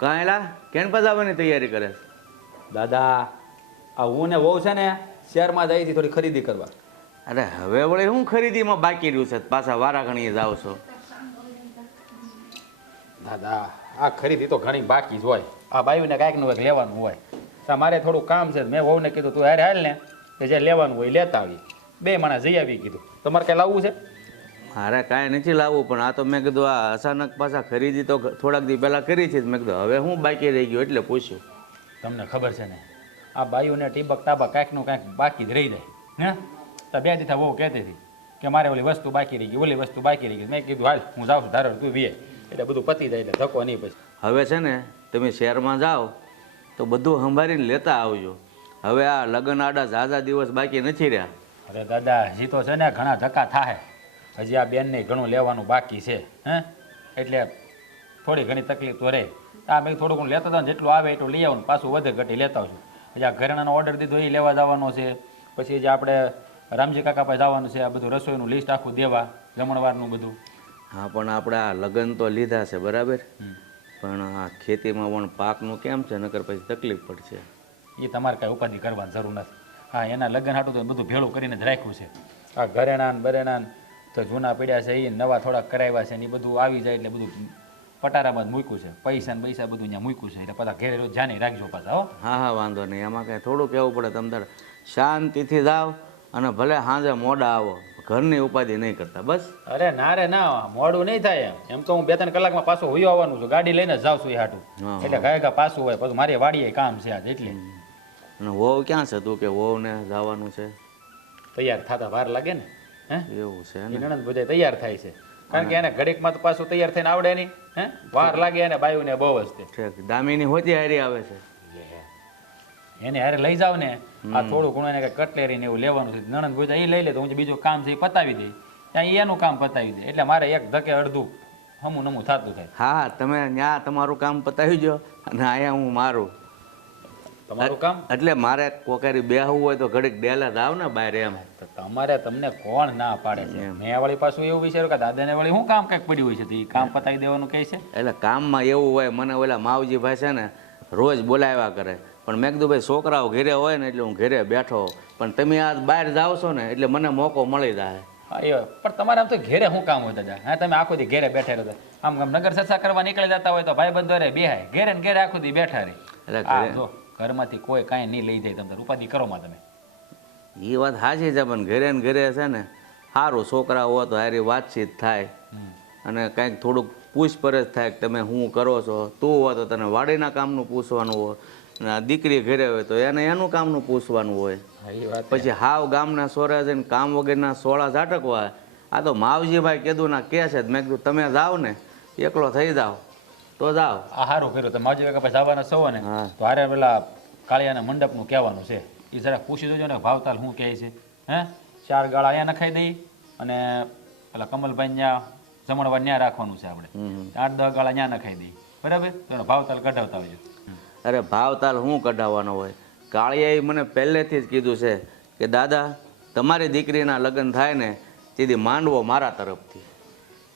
કાંઈલા can પજાવવાની તૈયારી કરે છે? દાદા આ હું ને વહુ છે ને શહેરમાં જઈ હતી થોડી ખરીદી કરવા. અરે હવે વળી હું ખરીદીમાં બાકી રહ્યું છે, પાછા વારા ઘણીએ જાવ છો. દાદા આ ખરીદી તો ઘણી બાકી જ હોય, આ બાયુને કાંઈક નું કંઈક લેવાનું હોય. મારે થોડું કામ છે, મેં વહુને કીધું તું હારે હાલ ને કે જે લેવાનું હોય લેતા આવી. બે માણસ જઈ આવી કીધું. તમારે કઈ લાવવું છે? મારે કાંઈ નથી લાવવું, પણ આ તો મેં કીધું આ અચાનક પાછા ખરીદી તો થોડાક દી પહેલાં કરી છે, મેં કીધું હવે હું બાકી રહી ગયું એટલે પૂછ્યું. તમને ખબર છે ને આ બાયુને ટીબક તાબક કાંઈકનું કાંઈક બાકી જ રહી જાય હે. તો બે દીધા બહુ કહેતી હતી કે મારે ઓલી વસ્તુ બાકી રહી ગઈ, ઓલી વસ્તુ બાકી રહી ગઈ. મેં કીધું હાલ હું જાઉં છું, ધારો તું વીએ એટલે બધું પતી જાય એટલે ધક્કો નહીં. પછી હવે છે ને તમે શહેરમાં જાઓ તો બધું સંભાળીને લેતા આવજો. હવે આ લગ્ન આડા ઝાઝા દિવસ બાકી નથી રહ્યા. અરે દાદા હજી તો છે ને ઘણા ધક્કા થાય, હજી આ બેનને ઘણું લેવાનું બાકી છે હે, એટલે થોડી ઘણી તકલીફ તો રહે. આ મેં થોડું ઘણું લેતા હતા ને જેટલું આવે એટલું લઈ આવું, પાછું વધે ઘટી લેતા આવશું. પછી આ ઘરેણાનો ઓર્ડર દીધો એ લેવા જવાનો છે. પછી જે આપણે રામજી કાકા પાસે જવાનું છે, આ બધું રસોઈનું લિસ્ટ આખું દેવા, જમણવારનું બધું. હા પણ આપણે આ લગ્ન તો લીધા છે બરાબર, પણ આ ખેતીમાં પણ પાકનું કેમ છે, નકર પછી તકલીફ પડશે. એ તમારે કાંઈ ઉપાધિ કરવાની જરૂર નથી. હા એના લગ્ન હાટું તો બધું ભેળું કરીને જ રાખ્યું છે. આ ઘરેણાન બરેણાન તો જૂના પડ્યા છે, એ નવા થોડાક કરાવ્યા છે ને એ બધું આવી જાય એટલે બધું પટારામાં જ મૂક્યું છે. પૈસા ને પૈસા બધું ત્યાં મૂક્યું છે, એટલે પાછા ઘેરે રોજ જાને રાખજો પાછા. હો હા હા વાંધો નહીં, એમાં કાંઈ થોડું કહેવું પડે. તમે તારે શાંતિથી જાઓ અને ભલે સાંજે મોડા આવો, ઘરની ઉપાધિ નહીં કરતા બસ. અરે ના રે ના, મોડું નહીં થાય. એમ તો હું 2-3 કલાકમાં પાછું હોઈ આવવાનું છું, ગાડી લઈને જાઉં છું એ હાટું. એટલે ગાયગા પાછું હોય, પછી મારી વાડીએ કામ છે આજ એટલે. અને વહુ ક્યાં છે તું કે વહુને જવાનું છે? તૈયાર થતા વાર લાગે ને હે, એવું છે એ ને? નણંદ બધા તૈયાર થાય છે, કારણ કે એને ઘડીકમાં તો પાછું તૈયાર થઈને આવડે નહીં હે, વાર લાગે એને બાયુને બહુ જ તે. ઠીક, દામીની હોતી હારી આવે છે. એને હારે લઈ જાવ ને, આ થોડું ઘણું એને કંઈક કટલેરી ને એવું લેવાનું છે, નણંદ ભોજા એ લઈ લે તો હું બીજું કામ છે એ પતાવી દઈ, ત્યાં એનું કામ પતાવી દે. એટલે મારે એક ધકે અડધું હમું નમું થતું થાય. હા હા, તમે ત્યાં તમારું કામ પતાવી દો અને અહીંયા હું મારું. તમારું કામ એટલે મારે કોકારી બેહવું હોય તો ઘડીક ડેલા જ આવ ને બહાર એમ. તો તમારે તમને કોણ ના પાડે છે? મેં વળી પાછું એવું વિચાર્યું કે દાદાને વળી હું કામ કંઈક પડ્યું હોય છે તો એ કામ પતાવી દેવાનું કહે છે. એટલે કામમાં એવું હોય, મને ઓલા માવજી ભાઈ છે ને રોજ બોલાવ્યા કરે, પણ મેં કીધું ભાઈ છોકરાઓ ઘેરે હોય ને એટલે હું ઘેરે બેઠો, પણ તમે આ બહાર જાઓ છો ને એટલે મને મોકો મળી જાય. હા એ પણ તમારે આમ તો ઘેરે શું કામ હોય દાદા? હા તમે આખો દી ઘેરે બેઠા રહેતા, આમ નગર સત્સા કરવા નીકળી જતા હોય તો ભાઈ બંધો રે બેહાય, ઘેરે ને ઘેરે આખો દી બેઠા રહે. એટલે જો ઘરમાંથી કોઈ કાંઈ નહીં લઈ જાય, તમે ઉપાધિ કરો માં તમે. એ વાત સાચી છે, પણ ઘરે ને ઘરે છે ને સારું, છોકરા હોય તો હારી વાતચીત થાય અને કંઈક થોડુંક પૂછપરછ થાય કે તમે શું કરો છો. તું હોય તો તને વાડીના કામનું પૂછવાનું હોય, અને આ દીકરી ઘરે હોય તો એને એનું કામનું પૂછવાનું હોય. પછી હાવ ગામના સોરા જઈને કામ વગરના સોળા ઝાટકવા. આ તો માવજીભાઈ કીધું ના કે છે, મેં કીધું તમે જાઓ ને, એકલો થઈ જાઓ તો જાઓ. આ સારું કર્યું તમે માવજી કાકા પાસે આવવાના છો ને, તો હારે પેલા કાળિયાના મંડપનું કહેવાનું છે, એ જરાક પૂછી દેજો ને ભાવતાલ શું કહે છે. હે 4 ગાળા અહીંયા નખાઈ દઈ અને પેલા કમલભાઈ ત્યાં જમણવાર ત્યાં રાખવાનું છે આપણે, 8-10 ગાળા ત્યાં નખાઈ દઈ, બરાબર? તો ભાવતાલ કઢાવતા આવજો. અરે ભાવતાલ શું કઢાવવાનો હોય? કાળિયાએ મને પહેલેથી જ કીધું છે કે દાદા તમારી દીકરીના લગ્ન થાય ને તેથી માંડવો મારા તરફથી.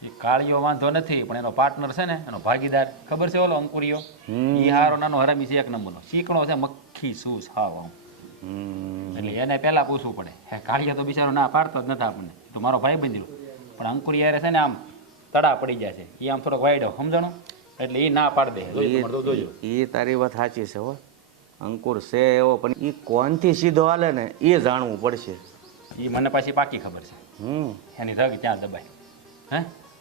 એ કાળિયો વાંધો નથી, પણ એનો પાર્ટનર છે ને, એનો ભાગીદાર ખબર છે ઓલો અંકુરિયો, એ હારો નાનો હરામી છે, 1 નંબરનો ચીકણો છે, મક્ખી સૂસ હાવ. એટલે એને પહેલા પૂછવું પડે. હે કાળિયો તો બિચારો ના પાડતો જ નથી આપણને, તો મારો ભાઈ બંધ્યો, પણ અંકુરિયા છે ને આમ તડા પડી જાય છે, એ આમ થોડોક વાયડો સમજણો, એટલે એ ના પાડ દે. એ તારી વાત સાચી છે હો, અંકુર છે એવો, પણ એ કોણથી સીધો હાલે ને એ જાણવું પડશે. એ મને પાછી પાકી ખબર છે, એની રગ ત્યાં દબાય. હે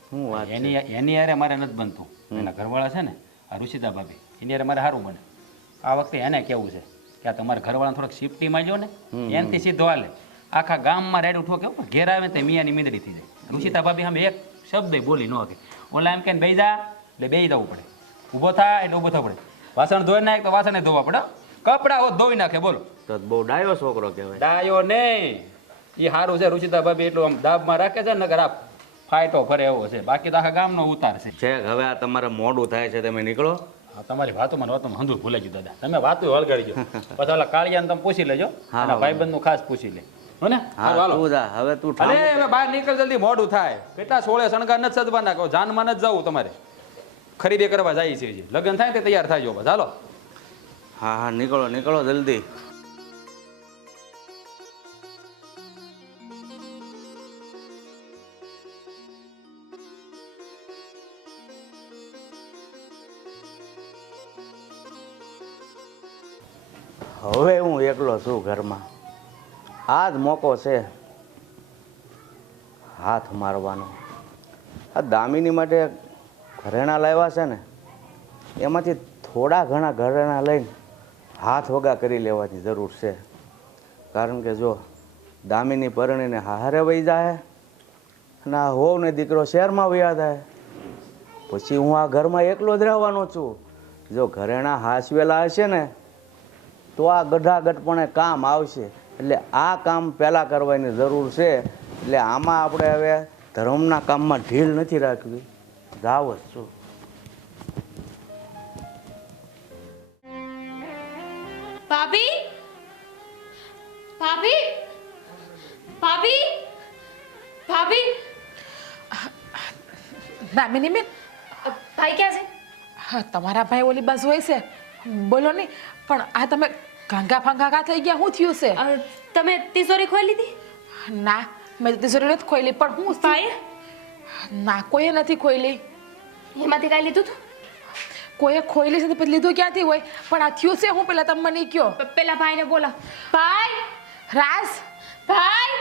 શું વાત? એની યારે મારે નથી બનતું. એના ઘરવાળા છે ને આ ઋષિતા ભાભી, એની યારે મારે સારું બને. આ વખતે એને કેવું છે કે આ તમારા ઘરવાળાને થોડાક શિફ્ટી માંગ્યો ને, એનાથી સીધો હાલે. આખા ગામમાં રેડ ઉઠો કેવું, ઘેર આવે તો મિયાની મીંદડી થઈ જાય. ઋષિતા ભાભી સામે એક શબ્દ બોલી ન શકે. ઓલા એમ કે બે જા એટલે બે જવું પડે, ઊભો થાય એટલે ઊભો થવું પડે, વાસણ ધોઈ નાખ તો વાસણે ધોવા પડે, કપડા હોત ધોઈ નાખે. બોલો, તો બહુ ડાયો છોકરો કહેવાય. ડાયો નહીં, એ સારું છે. ઋષિતા ભાભી એટલું આમ દાબમાં રાખે છે ને, નગર ફાયટો ફરે એવો છે, બાકી તો આખા ગામનો ઉતાર છે. હવે આ તમારે મોડું થાય છે, તમે નીકળો. તમારી વાતોમાં વાતોમાં હંધુર ભૂલાઈ ગયું દાદા, તમે વાતો વળગાડી ગયો. પછી ઓલા કાળિયાને તમે પૂછી લેજો, ભાઈબંધનું ખાસ પૂછી લે. હો ને હા હાલો તું જા હવે તું અરે ઠામ. હવે બહાર નીકળ જલ્દી મોડું થાય કેટલા સોળે શણગાર નથી સજવાના કહો જાનમાં નથી જવું તમારે ખરીદી કરવા જાય છે હજી. લગ્ન થાય તે તૈયાર થાજો બસ હાલો હા હા નીકળો નીકળો જલ્દી. હવે હું એકલો છું ઘરમાં. આ જ મોકો છે હાથ મારવાનો. આ દામિની માટે ઘરેણાં લાવ્યા છે ને એમાંથી થોડા ઘણા ઘરેણાં લઈને હાથ વગા કરી લેવાની જરૂર છે. કારણ કે જો દામિની પરણીને હારે વહી જાય અને આ હોવ ને દીકરો શહેરમાં વયા જાય પછી હું આ ઘરમાં એકલો જ રહેવાનો છું. જો ઘરેણાં હાસવેલા હશે ને તો આ ગઢાગઢપણે કામ આવશે. એટલે આ કામ પહેલાં કરવાની જરૂર છે. એટલે આમાં આપણે હવે ધર્મના કામમાં ઢીલ નથી રાખવી. જાવ જ છું. ભાભી ભાભી ભાભી ભાભી દામિની બેન ભાઈ ક્યાં છે? હા, તમારા ભાઈ ઓલી બાજુ હોય છે. બોલો નહીં પણ આ તમે ગાંગા ફાંગા થઈ ગયા શું થયું છે? તમે તિજોરી ખોલી લીધી? ના મેં તો તિજોરી નથી ખોલી પણ હું ભાઈ ના કોઈએ નથી ખોલી. એમાંથી કાંઈ લીધું તું? કોઈએ ખોલી છે તો પછી લીધું ક્યાંથી હોય? પણ આ થયું છે હું પેલા તમે મને ઈ કયો. પેલા ભાઈને બોલા. ભાઈ રાજ ભાઈ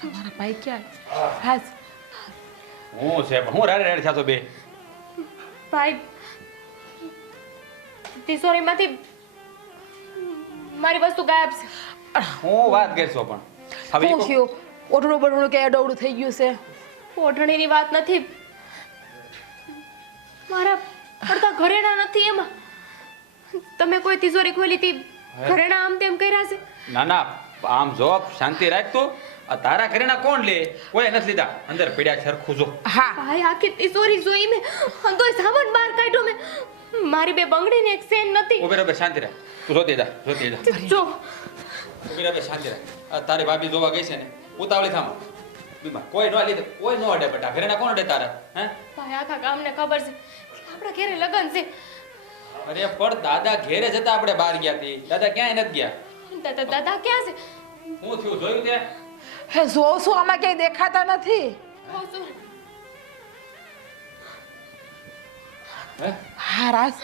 તમારા ભાઈ ક્યાં? રાજ હું છે પણ હું રાડે રાડે થતો બે ભાઈ તિજોરીમાંથી મારી વસ્તુ ગાયબ છે. હું વાત કરશો પણ હવે શું થયું? ઓઢણું બઢણું કે અડવડું થઈ ગયું છે? ઓઢણીની વાત નથી, મારા પડતા ઘરેણા નથી એમાં. તમે કોઈ તિજોરી ખોલી હતી, ઘરેણા આમ તેમ કર્યા છે? ના ના આમ જો શાંતિ રાખ તું આ તારા ઘરેણા કોણ લે કોઈ નથી લીધા અંદર પડ્યા છે સરખું જો હા ભાઈ આખી તિજોરી જોઈ મેં, અંદોય સામાન બહાર કાઢ્યો મેં. મારી બે બંગડી ને એક સેન નથી. ઉભી રહે શાંતિ રાખ તું જોતી જા જો ઉભી રહે શાંતિ રાખ આ તારી ભાભી જોવા ગઈ છે ને ઉતાવળી થામ બીમા કોઈ ન લીધે કોઈ ન અડે બેટા ઘરેણા કોણ અડે તારા હે ભાઈ આખા ગામને ખબર છે કે આપણા ઘરે લગન છે. અરે પણ દાદા ઘેરે જતા આપણે બહાર ગયા હતી દાદા ક્યાંય નથી ગયા દાદા ક્યાં છે? હું થયું જોયું તે હે જોઉં છું આમાં ક્યાંય દેખાતા નથી. કહું છું. હે હા રાજ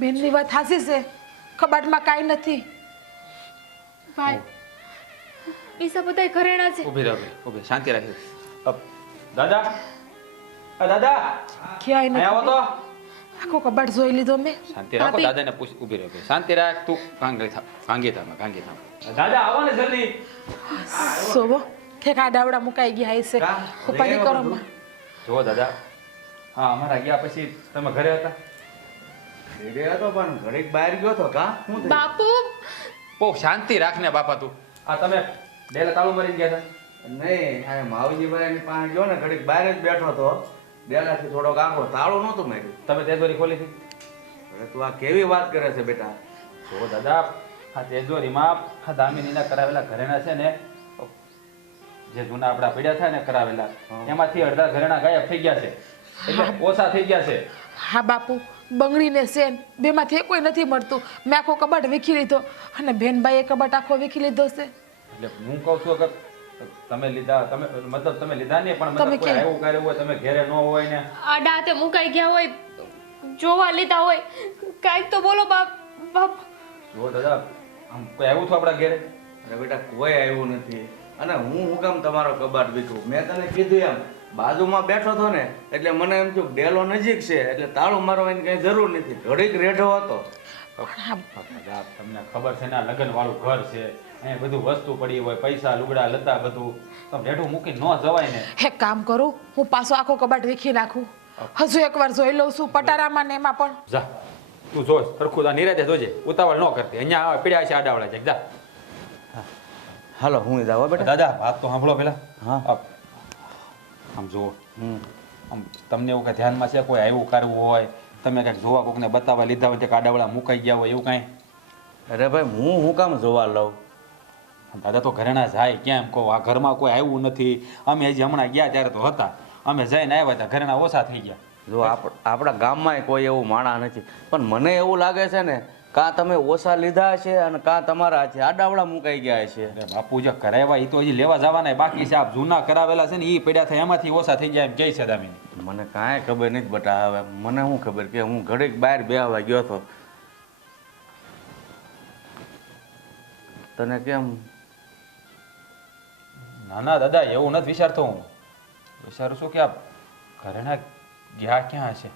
બેનની વાત હાસી છે. કબાટમાં કાંઈ નથી. ભાઈ પૈસા બધાય ઘરેણા છે. ઉભી શાંતિ રાખી દાદા આ દાદા ક્યાંય અહીંયા આવો નથી. તો આખો કબાટ જોઈ લીધો મેં. શાંતિ રાખો ભાભી. દાદાને પૂછ ઉભી રહે શાંતિ રાખ તું ભાંગી થામ દાદા આવો ને જલ્દી સોવો ઠેક આ ડાવડા મુકાઈ ગયા હશે. કા? ઉપાધિ કરો બધું? માં. જુઓ દાદા હા અમારા ગયા પછી તમે ઘરે હતા ઘરે હતો પણ ઘડીક બહાર ગયો હતો. કા શું થયું? બાપુ બહુ શાંતિ રાખને બાપા તું આ તમે ડેલા તાળું મારીને ગયા હતા નહીં આ માવજીભાઈની પાસે ગયો ને ઘડીક બહાર જ બેઠો હતો. ડેલાથી થોડોક આખો તાળું નહોતું માર્યું. તમે તેજોરી ખોલી હતી અરે તું આ કેવી વાત કરે છે બેટા? જુઓ દાદા આ તેજોરીમાં આ દામિનીના કરાવેલા ઘરેણા છે ને જે જૂના આપણા પડ્યા થાય ને કરાવેલા એમાંથી અડધા ઘરેણા ગાયબ થઈ ગયા છે એટલે ઓછા થઈ ગયા છે હા બાપુ બંગડી ને સેન બેમાંથી કોઈ નથી મળતું. મેં આખો કબાટ વીખી લીધો અને બેનભાઈએ કબાટ આખો વીખી લીધો છે. એટલે હું કહું છું કે તમે લીધા તમે મતલબ તમે લીધા નહીં પણ તમે મતલબ કોઈ કેમ? આવ્યું કર્યું હોય તમે ઘેરે ન હોય ને આડા હાથે મુકાઈ ગયા હોય, જોવા લીધા હોય, કાંઈક તો બોલો બાપ. બાપ જુઓ દાદા આમ કોઈ આવ્યું હતું આપણા ઘેરે અરે બેટા કોઈ આવ્યું નથી. અને હું કામ તમારો કબાટ વીખું? મેં તને કીધું એમ બાજુમાં બેઠો હતો ને એટલે મને એમ થયું કે ડેલો નજીક છે એટલે તાળું મારવાની કઈ જરૂર નથી. ઘડીક રેઢો હતો. દાદા તમને ખબર છે ને આ લગ્ન વાળું ઘર છે અહીંયા બધું વસ્તુ પડી હોય પૈસા લુગડા લતા બધું તમે રેઢું મૂકી ન જવાય ને એક કામ કરું હું પાછો આખો કબાટ વીખી નાખું. હજુ એકવાર જોઈ લઉં છું પટારામાં ને એમાં પણ. જા તું જો સરખું તા નિરાતે જોજે ઉતાવળ ન કરતી અહીંયા આવા પીડ્યા છે આડાવડા છે જા હાલો હું જાવ બેટા. દાદા વાત તો સાંભળો પેલા હા. આમ જુઓ હમ આમ તમને એવું કઈ ધ્યાનમાં છે કોઈ આવ્યું કરવું હોય તમે કંઈક જોવા કોકને બતાવવા લીધા હોય કે આડાવડા મુકાઈ ગયા હોય એવું કાંઈ અરે ભાઈ હું કામ જોવા લઉં? દાદા તો ઘરેણા જાય કેમ કહો, આ ઘરમાં કોઈ આવ્યું નથી. અમે હજી હમણાં ગયા ત્યારે તો હતા, અમે જઈને આવ્યા હતા, ઘરેણા ઓછા થઈ ગયા. જો આપણા ગામમાંય કોઈ એવું માણા નથી, પણ મને એવું લાગે છે ને કાં તમે ઓછા લીધા છે અને કાં તમારા છે આડાવડા મુકાઈ ગયા છે. અરે બાપુ જે કરાવ્યા એ તો હજી લેવા જવાના બાકી છે. આપ જૂના કરાવેલા છે ને એ પડ્યા થાય એમાંથી ઓછા થઈ ગયા એમ કહે છે દામિની. મને કાંઈ ખબર નથી બટા. હવે મને શું ખબર કે હું ઘડીક બહાર બેહવા ગયો હતો, તને કેમ? ના ના દાદા એવું નથી વિચારતો હું. વિચારું છું કે આ ઘરેણા ગયા ક્યાં હશે.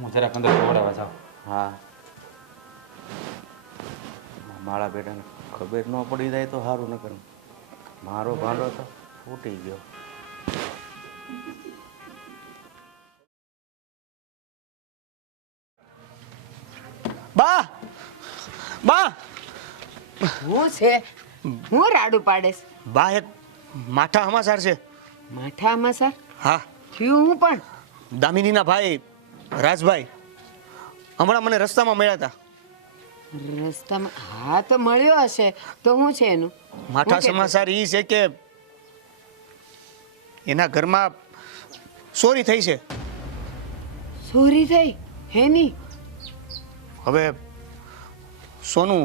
હું જરાક અંદર જોડાવા જાઉં. હા, મારા બેટાને ખબર ન પડી જાય તો સારું ન કરું. મારો ભાંડો તો ફૂટી ગયો. બા બા હું છે હું રાડું પાડેસ બા એક માઠા સમાચાર છે. માઠામાં સર હા, થયું હું પણ દામિનીના ભાઈ રાજભાઈ હમણાં મને રસ્તામાં મળ્યા હતા. રસ્તામાં હા તો મળ્યો હશે તો શું છે એનું? માઠા હું કહેતો? સમાચાર એ છે કે એના ઘરમાં ચોરી થઈ છે. ચોરી થઈ હેની? હવે સોનું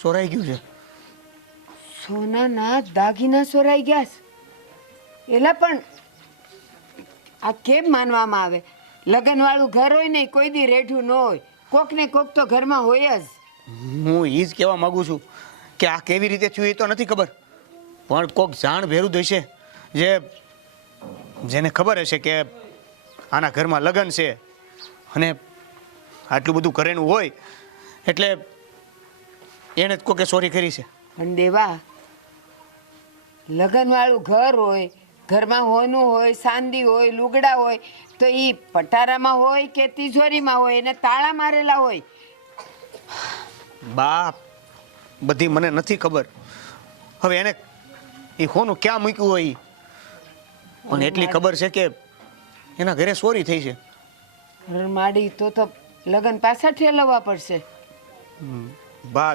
ચોરાઈ ગયું છે. સોનાના દાગીના ચોરાઈ ગયા છે? એલા પણ આ કેમ માનવામાં આવે? લગ્નવાળું ઘર હોય ને કોઈ દી રેઢું ન હોય, કોક ને કોક તો ઘરમાં હોય જ. હું એ જ કહેવા માગું છું કે આ કેવી રીતે થયું એ તો નથી ખબર, પણ કોક જાણ ભેરું હશે જેને ખબર હશે કે આના ઘરમાં લગ્ન છે અને આટલું બધું કરેલું હોય એટલે એણે જ કોકે ચોરી કરી છે. પણ દેવા, લગ્નવાળું ઘર હોય, ઘરમાં હોનું હોય, સાંદી હોય, લુગડા હોય, તો એ પટારામાં હોય કે તિજોરીમાં હોય, એને તાળા મારેલા હોય. બા બધી મને નથી ખબર. હવે એને એ હોનું ક્યાં મૂક્યું હોય પણ એટલી ખબર છે કે એના ઘરે ચોરી થઈ છે. માડી તો લગ્ન પાછા ઠેલવવા પડશે. બા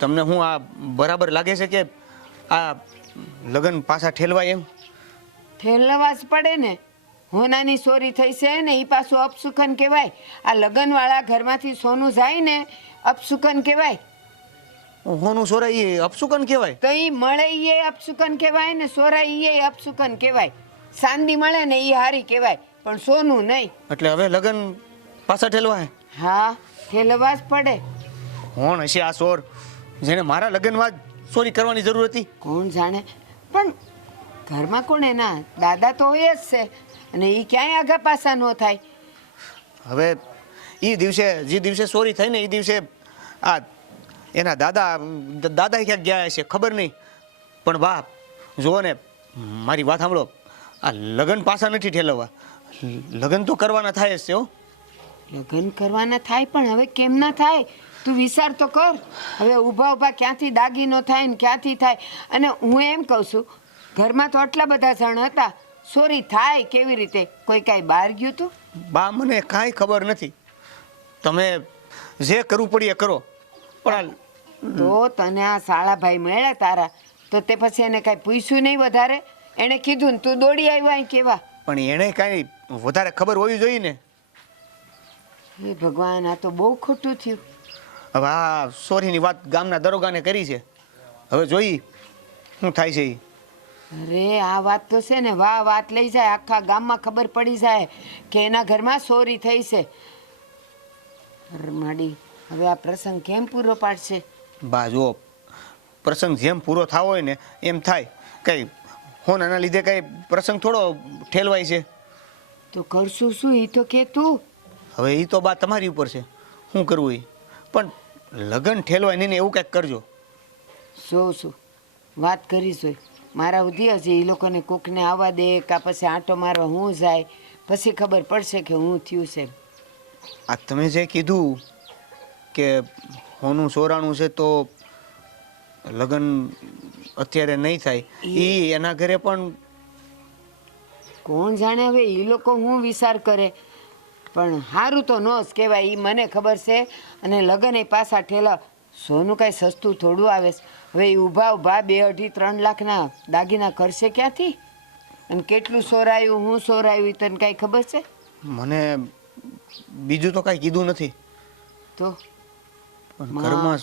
તમને હું આ બરાબર લાગે છે કે આ લગ્ન પાછા ઠેલવાય એમ? ઠેલવા જ પડે ને. હોનાની ચોરી થઈ છે ને એ પાછું અપશુકન કહેવાય. આ લગ્નવાળા ઘરમાંથી સોનું જાય ને અપશુકન કહેવાય. હોનું ચોરાય એ અપશુકન કહેવાય? તો એ મળે એ અપશુકન કહેવાય ને ચોરાય એ અપશુકન કહેવાય. સાંદી મળે ને એ હારી કહેવાય પણ સોનું નહીં. એટલે હવે લગ્ન પાછા ઠેલવાય? હા, ઠેલવા જ પડે. કોણ હશે આ ચોર જેને મારા લગ્નમાં જ ચોરી કરવાની જરૂર હતી? કોણ જાણે. પણ ઘરમાં કોણ? એના દાદા તો હોય જ છે અને એ ક્યાંય આગા પાછા ન થાય. હવે એ દિવસે જે દિવસે ચોરી થઈ ને એ દિવસે આ એના દાદા ક્યાંક ગયા હશે ખબર નહીં. પણ બા જુઓ ને, મારી વાત સાંભળો, આ લગ્ન પાછા નથી ઠેલવવા, લગ્ન તો કરવાના થાય જ છે. હો, લગ્ન કરવાના થાય પણ હવે કેમ ના થાય? તું વિચાર તો કર. હવે ઊભા ઊભા ક્યાંથી દાગીનો થાય ને ક્યાંથી થાય? અને હું એમ કહું છું, ઘરમાં તો આટલા બધા જણ હતા, ચોરી થાય કેવી રીતે? કોઈ કાંઈ બહાર ગયું હતું? બા મને કાંઈ ખબર નથી. તમે જે કરવું પડે એ કરો. પણ તો તને આ શાળાભાઈ મળ્યા તારા તો તે પછી એને કાંઈ પૂછ્યું નહીં વધારે? એણે કીધું ને તું દોડી આવ્યો અહીં કેવા? પણ એણે કાંઈ વધારે ખબર હોવી જોઈએ ને. હે ભગવાન, આ તો બહુ ખોટું થયું. હવે આ ચોરીની વાત ગામના દરોગાને કરી છે, હવે જોઈ શું થાય છે ઈ. અરે આ વાત તો છે ને વાહ વાત લઈ જાય, આખા ગામમાં ખબર પડી જાય કે એના ઘરમાં ચોરી થઈ છે. અરે માડી, હવે આ પ્રસંગ કેમ પૂરો પાડશે? બા જો, પ્રસંગ જેમ પૂરો થવો હોય ને એમ થાય. કઈ હોનાના લીધે કઈ પ્રસંગ થોડો ઠેલવાય છે? તો કરશું શું એ તો કે તું. હવે એ તો બા તમારી ઉપર છે શું કરવું એ. પણ લગ્ન ઠેલવાય નહીં ને એવું કંઈક કરજો. શું વાત કરીશ હોય મારા સુધી હજી એ લોકોને કોકને આવવા દે કાં પછી આંટો મારવા હું જાય પછી ખબર પડશે કે હું થયું છે. આ તમે જે કીધું કે હોનું ચોરાણું છે તો લગ્ન અત્યારે નહીં થાય, એ એના ઘરે પણ કોણ જાણે હવે એ લોકો હું વિચાર કરે. પણ સારું તો ન જ કહેવાય, એ મને ખબર છે. અને લગ્ન એ પાછા ઠેલા સોનું કાંઈ સસ્તું થોડું આવે છે. હવે એ ઊભા ઊભા 2, 2.5, 3 લાખના દાગીના કરશે ક્યાંથી? અને કેટલું સોરાયું, હું સોરાયું, એ તને કાંઈ ખબર છે? મને બીજું તો કાંઈ કીધું નથી, તો પણ ઘરમાં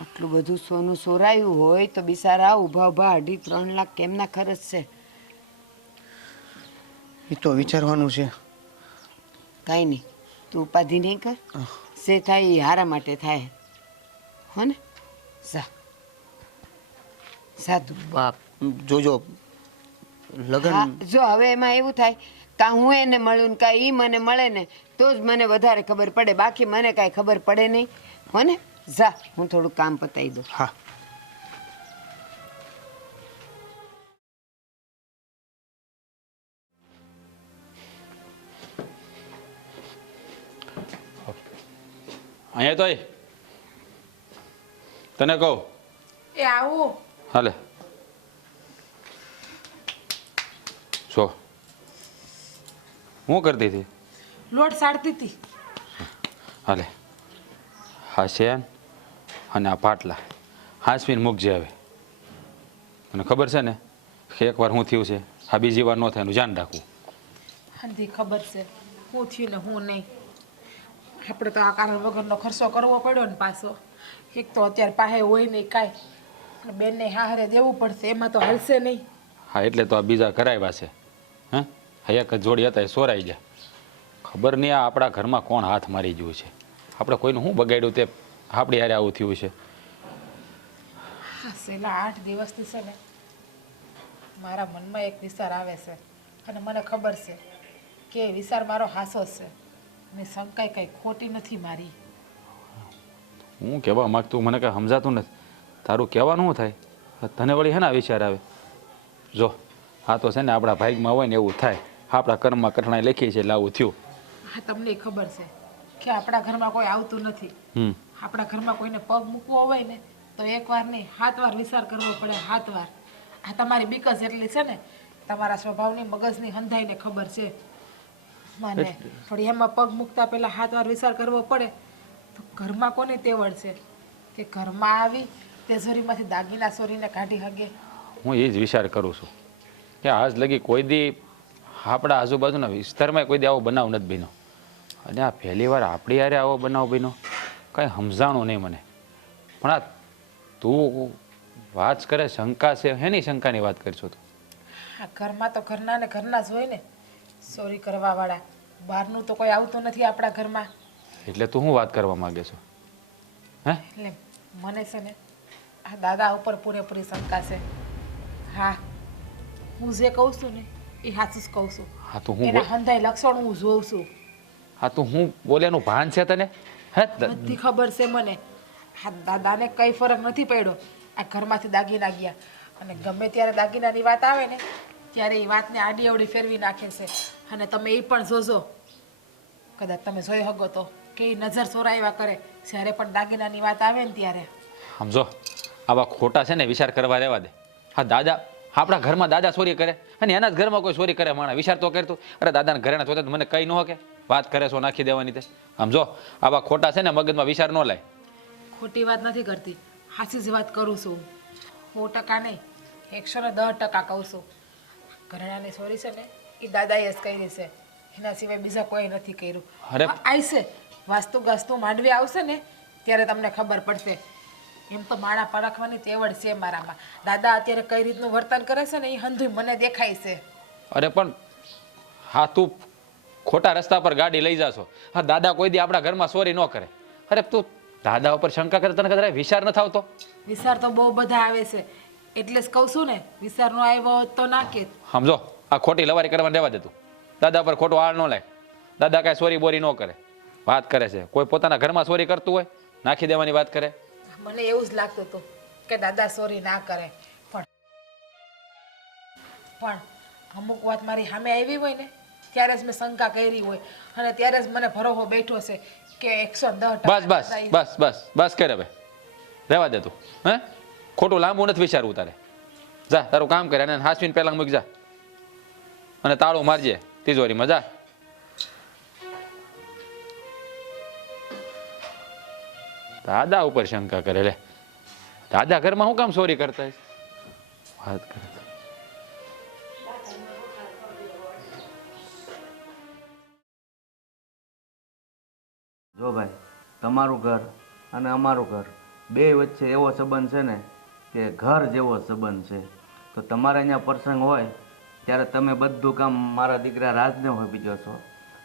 આટલું બધું સોનું સોરાયું હોય તો બિચારા ઊભા ઊભા 2.5, 3 લાખ કેમના ખર્ચ છે? એ તો વિચારવાનું છે. કાંઈ નહીં, તું ઉપાધિ નહીં કર. જે થાય એ હારા માટે થાય, હો ને? જા સાતું. બાપ જોજો લગન હા, જો હવે એમાં એવું થાય કાં હું એને મળું ને કાં એ મને મળે ને તો જ મને વધારે ખબર પડે, બાકી મને કાંઈ ખબર પડે નહીં, હો ને? જા, હું થોડું કામ પતાવી દઉં. હા. અહીંયા તો તને કહું એ આવું. હાલે જો હું કરતી હતી લોટ સાડતી હતી. હાલે હા શેન અને આ પાટલા હાંસવીને મૂકજે. હવે તને ખબર છે ને કે એકવાર શું થયું છે, આ બીજી વાર ન થાય એનું ધ્યાન રાખવું. હાંધી ખબર છે હું થયું ને હું નહીં. આપણે તો આ કારણ વગરનો ખર્ચો કરવો પડ્યો ને પાછો. એક તો અત્યારે પાસે હોય નહીં કાંઈ, અને બેનને હારે દેવું પડશે, એમાં તો હાલશે નહીં. હા એટલે તો આ બીજા કરાવ્યા છે. હા હા એક જ જોડી હતા એ સોરાઈ ગયા. ખબર નહીં આ આપણા ઘરમાં કોણ હાથ મારી ગયું છે. આપણે કોઈનું શું બગાડ્યું તે આપણી યારે આવું થયું છે. હા છેલ્લા 8 દિવસથી છે ને મારા મનમાં એક વિચાર આવે છે, અને મને ખબર છે કે એ વિચાર મારો હાસો છે, અને શંકાય કંઈ ખોટી નથી મારી. હું કહેવા માગતું મને કાંઈ સમજાતું નથી. તારું કહેવાનું શું થાય? તને વળી હે ને આ વિચાર આવે? જો આ તો છે ને આપણા ભાગમાં હોય ને એવું થાય. આપણા કર્મમાં કઠણાઈ લખી છે એટલે આવું થયું. હા તમને ખબર છે કે આપણા ઘરમાં કોઈ આવતું નથી. આપણા ઘરમાં કોઈને પગ મૂકવો હોય ને તો 1 વાર નહીં 7 વાર વિચાર કરવો પડે. 7 વાર. આ તમારી બીક જ એટલી છે ને, તમારા સ્વભાવની મગજની હંધાઈને ખબર છે મને. થોડી એમાં પગ મૂકતા પહેલા 7 વાર વિચાર કરવો પડે તો ઘરમાં કોની તેવડ છે કે ઘરમાં આવી તેજોરીમાંથી દાગીના ચોરીને કાઢી હગે? હું એ જ વિચાર કરું છું કે આજ લગી કોઈ દી આપણા આજુબાજુના વિસ્તારમાં કોઈ દી આવો બનાવ નથી બન્યો, અને આ પહેલી વાર આપણી યારે આવો બનાવ બન્યો. કાંઈ સમજાણું નહીં મને. પણ આ તું વાત કરે શંકા છે, હેની શંકાની વાત કરશો તું? આ ઘરમાં તો ઘરના ને ઘરના જ હોય ને, ચોરી કરવાવાળા. બહારનું તો કોઈ આવતું નથી આપણા ઘરમાં. એટલે તું શું વાત કરવા માંગે છો? હે એટલે મને છે ને આ દાદા ઉપર પૂરેપૂરી શંકા છે. હા હું જે કહું છું ને એ સાચું જ કહું છું. હા તું હું એના હંધાઈ લક્ષણ હું જોઉં છું. હા તું હું બોલ્યાનું ભાન છે તને? હે બધી ખબર છે મને. આ દાદાને કઈ ફરક નથી પડ્યો આ ઘરમાંથી દાગીના ગયા, અને ગમે ત્યારે દાગીનાની વાત આવે ને ત્યારે એ વાતને આડી અવડી ફેરવી નાખે છે. અને તમે એ પણ જોજો, કદાચ તમે જોઈ શકો તો કે એ નજર ચોરાવ્યા કરે જ્યારે પણ દાગીનાની વાત આવે ને ત્યારે. સમજો આવા ખોટા છે ને વિચાર કરવા રહેવા દે. હા દાદા આપણા ઘરમાં દાદા ચોરી કરે અને એના જ ઘરમાં કોઈ ચોરી કરે માણા વિચાર તો કરતું. અરે દાદાને ઘરેના જોતા મને કઈ ન કે વાત કરે છો નાખી દેવાની તે. સમજો આવા ખોટા છે ને મગજમાં વિચાર ન લાય. ખોટી વાત નથી કરતી, સાચી જ વાત કરું છું. 100% નહીં, 110% કહું છું. ઘરેણાની ચોરી છે ને એ દાદાએ જ કરી છે, એના સિવાય બીજા કોઈ નથી કર્યું. અરે આવશે વાસ્તુ ગાસ્તુ માંડવી આવશે ને ત્યારે તમને ખબર પડશે. એમ તો માળા પરખવાની તેવડ છે મારામાં. દાદા અત્યારે કઈ રીતનું વર્તન કરે છે ને એ હંધુય મને દેખાય છે. અરે પણ હા તું ખોટા રસ્તા પર ગાડી લઈ જાશો. હા દાદા કોઈ દી આપણા ઘરમાં ચોરી ન કરે. અરે તું દાદા ઉપર શંકા કરે તને કદાચ વિચાર નથી આવતો? વિચાર તો બહુ બધા આવે છે, એટલે જ કહું છું ને વિચાર નો આવ્યો હોત તો ના કે. સમજો આ ખોટી લવારી કરવાની રહેવા દે તું. દાદા પર ખોટો આળ ન લાય. દાદા કાંઈ ચોરી બોરી ન કરે, વાત કરે છે. કોઈ પોતાના ઘરમાં ચોરી કરતું હોય નાખી દેવાની વાત કરે. મને એવું જ લાગતું હતું કે દાદા ચોરી ના કરે, પણ અમુક વાત મારી સામે આવી હોય ને ત્યારે જ મેં શંકા કરી હોય, અને ત્યારે જ મને ભરોસો બેઠો છે કે 110%. બસ બસ બસ બસ બસ કર હવે, રહેવા દે તું. હે ખોટું લાંબુ નથી વિચારવું તારે. જા તારું કામ કરે અને હાસવીને પહેલા મૂકી જા, અને તાળું મારજે તિજોરીમાં. જા. દાદા ઉપર શંકા કરે લે. દાદા ઘરમાં હું કામ ચોરી કરતા હશે? વાત કરે. જો ભાઈ, તમારું ઘર અને અમારું ઘર બે વચ્ચે એવો સંબંધ છે ને કે ઘર જેવો સંબંધ છે. તો તમારે અહીંયા પ્રસંગ હોય ત્યારે તમે બધું કામ મારા દીકરા રાજને હોપી જશો,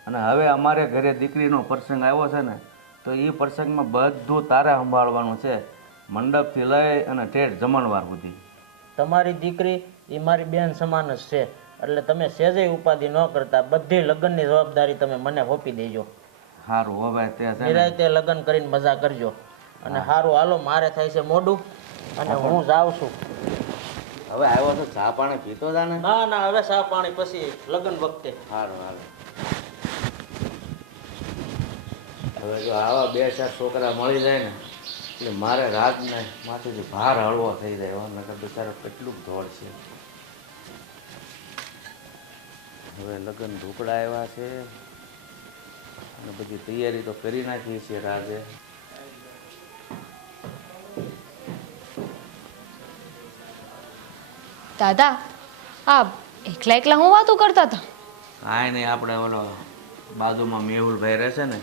અને હવે અમારે ઘરે દીકરીનો પ્રસંગ આવ્યો છે ને તો એ પ્રસંગમાં બધું તારે સંભાળવાનું છે, મંડપથી લઈ અને ઠેઠ જમણવાર સુધી. તમારી દીકરી એ મારી બેન સમાન જ છે, એટલે તમે સહેજે ઉપાધિ ન કરતા, બધી લગ્નની જવાબદારી તમે મને સોંપી દેજો. સારું હો ભાઈ, તે છે ને નિરાંતે લગ્ન કરીને મજા કરજો. અને સારું હાલો, મારે થાય છે મોડું અને હું જાઉં છું. હવે આવ્યો તો ચા પાણી પીતો જા ને. ના ના, હવે ચા પાણી પછી લગ્ન વખતે. સારું હારું. હવે જો આવા બે ચાર છોકરા મળી જાય ને એટલે મારે રાજને માથેથી ભાર હળવો થઈ જાય. નકર બિચારો કેટલું દોડ છે. હવે લગ્ન ઢોકળા આવ્યા છે અને બધી તૈયારી તો કરી નાખી છે રાજે. દાદા, આ એકલા એકલા હું વાતો કરતા હતા? કાંઈ નહીં, આપણે ઓલો બાજુમાં મેહુલભાઈ રહેશે ને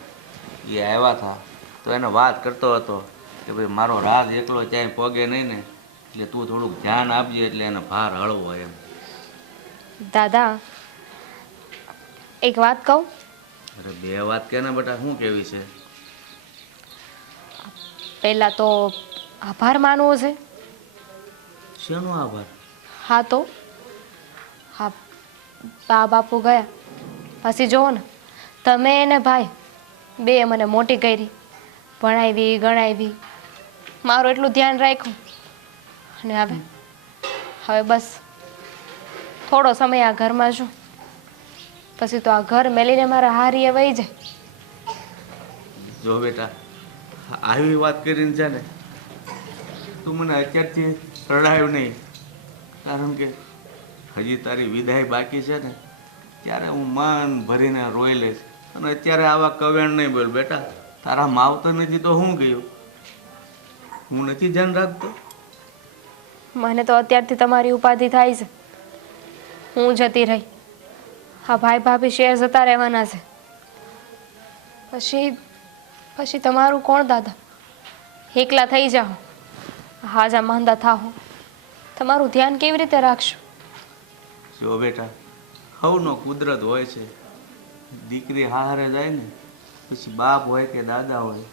એ આવ્યા હતા તો એને વાત કરતો હતો કે ભાઈ મારો રાજ એકલો ક્યાંય પગે નહીં ને એટલે તું થોડુંક ધ્યાન આપજે એટલે એને ભાર હળવો એમ. દાદા, એક વાત કહું? અરે બે વાત કે ને બેટા, શું કેવી છે? પહેલા તો આભાર માનવો છે. શેનો આભાર? હા તો હા, બા બાપુ ગયા પછી જુઓ ને, તમે અને ભાઈ બે મને મોટી કરી, ભણાવી ગણાવી, મારું એટલું ધ્યાન રાખ્યું, અને હવે બસ થોડો સમય આ ઘરમાં છું, પછી તો આ ઘર મેલીને મારા હારીએ વહી જાય. જો બેટા, આવી વાત કરીને છે ને તું મને અત્યારથી રડાયું નહીં, કારણ કે હજી તારી વિદાય બાકી છે ને ત્યારે હું મન ભરીને રોઈ લઈશ. અને અત્યારે આવા કવેણ નહીં બોલ બેટા. તારા માવતર નથી તો હું ગયું, હું નથી ધ્યાન રાખતો. મને તો અત્યારથી તમારી ઉપાધિ થાય છે. હું જતી રહી, હા ભાઈ ભાભી શેર જતા રહેવાના છે, પછી તમારું કોણ દાદા? એકલા થઈ જાઓ, હાજા માંદા થાઓ, તમારું ધ્યાન કેવી રીતે રાખશો? જો બેટા, હવનો કુદરત હોય છે. દીકરી હારે જાય ને પછી બાપ હોય કે દાદા હોય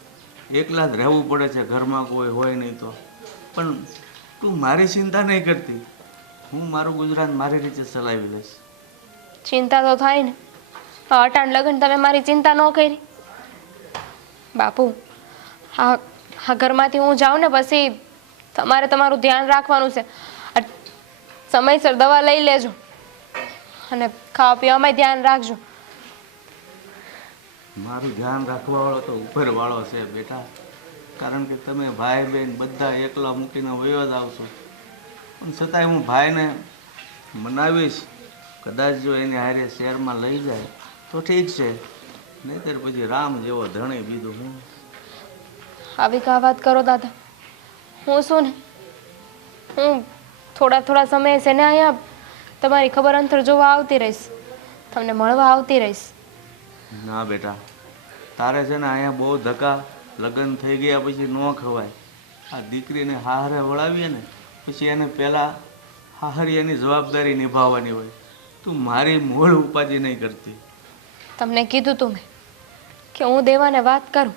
એકલા જ રહેવું પડે છે, ઘરમાં કોઈ હોય નહીં તો. પણ તું મારી ચિંતા નહીં કરતી, હું મારું ગુજરાત મારી રીતે ચલાવી લઈશ. ચિંતા તો થાય ને, અટાણ લગ્ન તમે મારી ચિંતા ન કરી. બાપુ, હા ઘરમાંથી હું જાઉં ને પછી તમારે તમારું ધ્યાન રાખવાનું છે. સમયસર દવા લઈ લેજો અને ખાવા પીવામાં ધ્યાન રાખજો. મારું ધ્યાન રાખવા વાળો તો ઉપરવાળો છે બેટા, કારણ કે તમે ભાઈ બહેન બધા એકલા મૂકીને વયો જ આવશો. પણ છતાંય હું ભાઈને મનાવીશ, કદાચ જો એને હારે શહેરમાં લઈ જાય તો ઠીક છે, નહીંતર પછી રામ જેવો ધણી બીજું હું. આવી કા વાત કરો દાદા? હું શું ને, હું થોડા સમય છે ને અહીંયા તમારી ખબર અંતર જોવા આવતી રહીશ, તમને મળવા આવતી રહીશ. ના બેટા, તારે છે ને અહીંયા બહુ ધક્કા, લગ્ન થઈ ગયા પછી ન ખવાય. આ દીકરીને હારે વળાવીએ ને પછી એને પહેલાં હારી એની જવાબદારી નિભાવવાની હોય. તું મારી મૂળ ઉપાધિ નહીં કરતી. તમને કીધું તું મેં કે હું દેવાને વાત કરું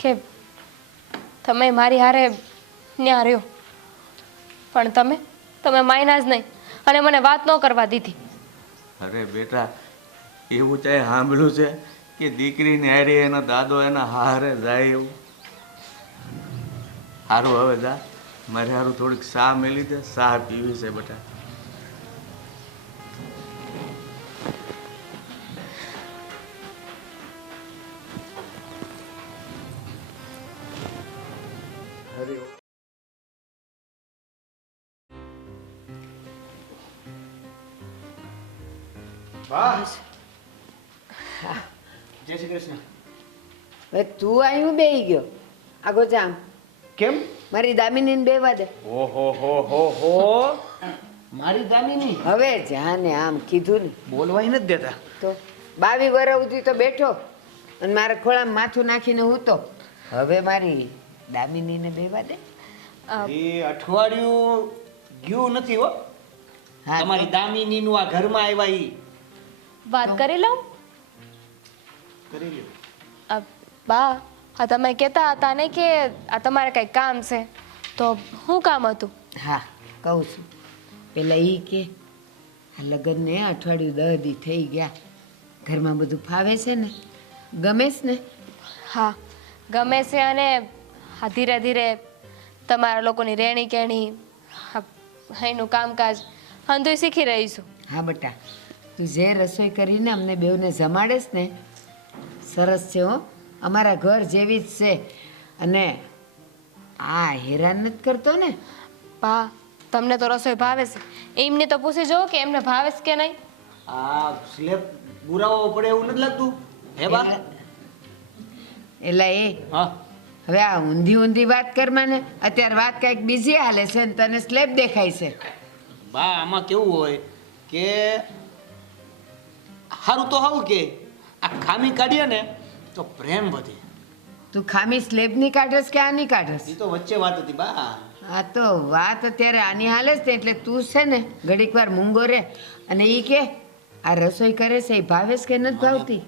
કે તમે મારી હારે ન્યા રહ્યો, પણ તમે માયના જ નહીં અને મને વાત ન કરવા દીધી. અરે બેટા, એવું ચાહે સાંભળ્યું છે કે દીકરીને હારે એનો દાદો એના હારે જાય એવું? સારું હવે જા, મારે સારું થોડીક ચા મેલી દે, ચા પીવી છે બેટા. જય શ્રી કૃષ્ણ. હવે તું અહીં બેહી ગયો, આગો જામ કેમ? મારી દામિનીને બેવા દે. ઓહો હો હો હો મારી દામિની હવે જાને આમ કીધું ને બોલવાય નથી દેતા. તો 22 વર્ષ સુધી તો બેઠો અને મારા ખોળામાં માથું નાખીને હું તો હવે મારી દામિનીને બેવા દે. એ અઠવાડિયું ગયું નથી હો. હા, તમારી દામિનીનું આ ઘરમાં આવ્યા ઈ વાત કરી લઉં કરી લ્યો. બા આ તમે કહેતા હતા ને કે આ તમારે કંઈ કામ છે, તો શું કામ હતું? હા કહું છું. પેલા ઈ કે આ લગ્નને અઠવાડિયું 10 દી થઈ ગયા, ઘરમાં બધું ફાવે છે ને, ગમે છે ને? હા ગમે છે, અને હા ધીરે ધીરે તમારા લોકોની રહેણી કહેણી, અહીંનું કામકાજ હંધુય શીખી રહી છું. હા બેટા, તું જે રસોઈ કરીને અમને બેઉને જમાડેશ ને સરસ છે હો, અમારા ઘર જેવી જ છે. અને આ હેરાન નથી કરતો ને? બા તમને તો રસોઈ ભાવે છે, એમને તો પૂછી જુઓ કે એમને ભાવે છે કે નહીં. આ સ્લેબ પુરાવો પડે એવું નથી લાગતું હે બા? એટલે એ હા હવે આ ઊંધી ઊંધી વાત કરમાં ને, અત્યારે વાત કંઈક બીજી હાલે છે ને તને સ્લેબ દેખાય છે. બા આમાં કેવું હોય કે સારું તો હાવું કે આ ખામી કાઢીએ ને તો પ્રેમ વધે. તું ખામી સ્લેબની કાઢસ કે આની કાઢસ? એ તો વચ્ચે વાત હતી બા. આ તો વાત અત્યારે આની હાલે છે ને, એટલે તું છે ને ઘડીક વાર મૂંગો રે અને ઈ કે આ રસોઈ કરે છે એ ભાવે છે કે નથી ભાવતી?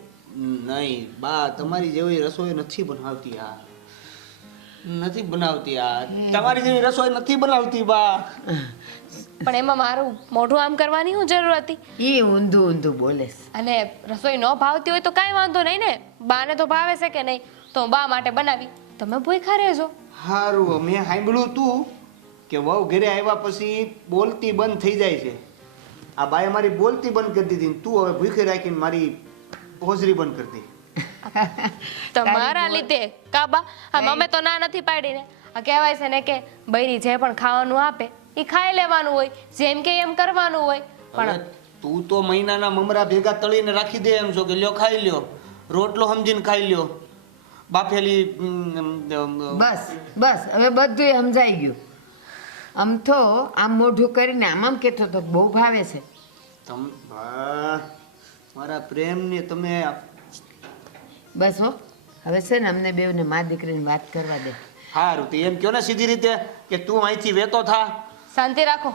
નહીં બા, તમારી જેવી રસોઈ નથી બનાવતી આ. નથી બનાવતી આ. તમારી જેવી રસોઈ નથી બનાવતી બા. પણ એમાં મારું મોઢું આમ કરવાની શું જરૂર હતી? ઈ ઊંધું ઊંધું બોલે છે. અને રસોઈ ન ભાવતી હોય તો કાંઈ વાંધો નહીં ને, બાને તો ભાવે છે કે નહીં, તો હું બા માટે બનાવી, તમે ભૂખ્યા રહેજો. સારું, મેં સાંભળ્યું તું કે વહુ ઘરે આવ્યા પછી બોલતી બંધ થઈ જાય છે. આ બાએ મારી બોલતી બંધ કરી દીધી ને તું હવે ભૂખી રાખીને મારી હોજરી બંધ કરી દી. તમારા લીધે કાબા આ મમે તો ના નથી પાડીને. આ કહેવાય છે ને કે બૈરી જે પણ ખાવાનું આપે એ ખાઈ લેવાનું હોય, જેમ કે એમ કરવાનું હોય. પણ હવે તું તો મહિનાના મમરા ભેગા તળીને રાખી દે એમ છો કે લ્યો ખાઈ લ્યો, રોટલો સમજીને ખાઈ લ્યો, બાફેલી બસ બસ હવે બધું સમજાઈ ગયું. આમ તો આમ મોઢું કરીને આમ કહેતો તો બહુ ભાવે છે. મારા પ્રેમને તમે બસ હો, હવે છે ને અમને બેઉને મા દીકરીની વાત કરવા દે. સારું તો એમ કહો ને સીધી રીતે કે તું અહીંથી વેતો થા. શાંતિ રાખો,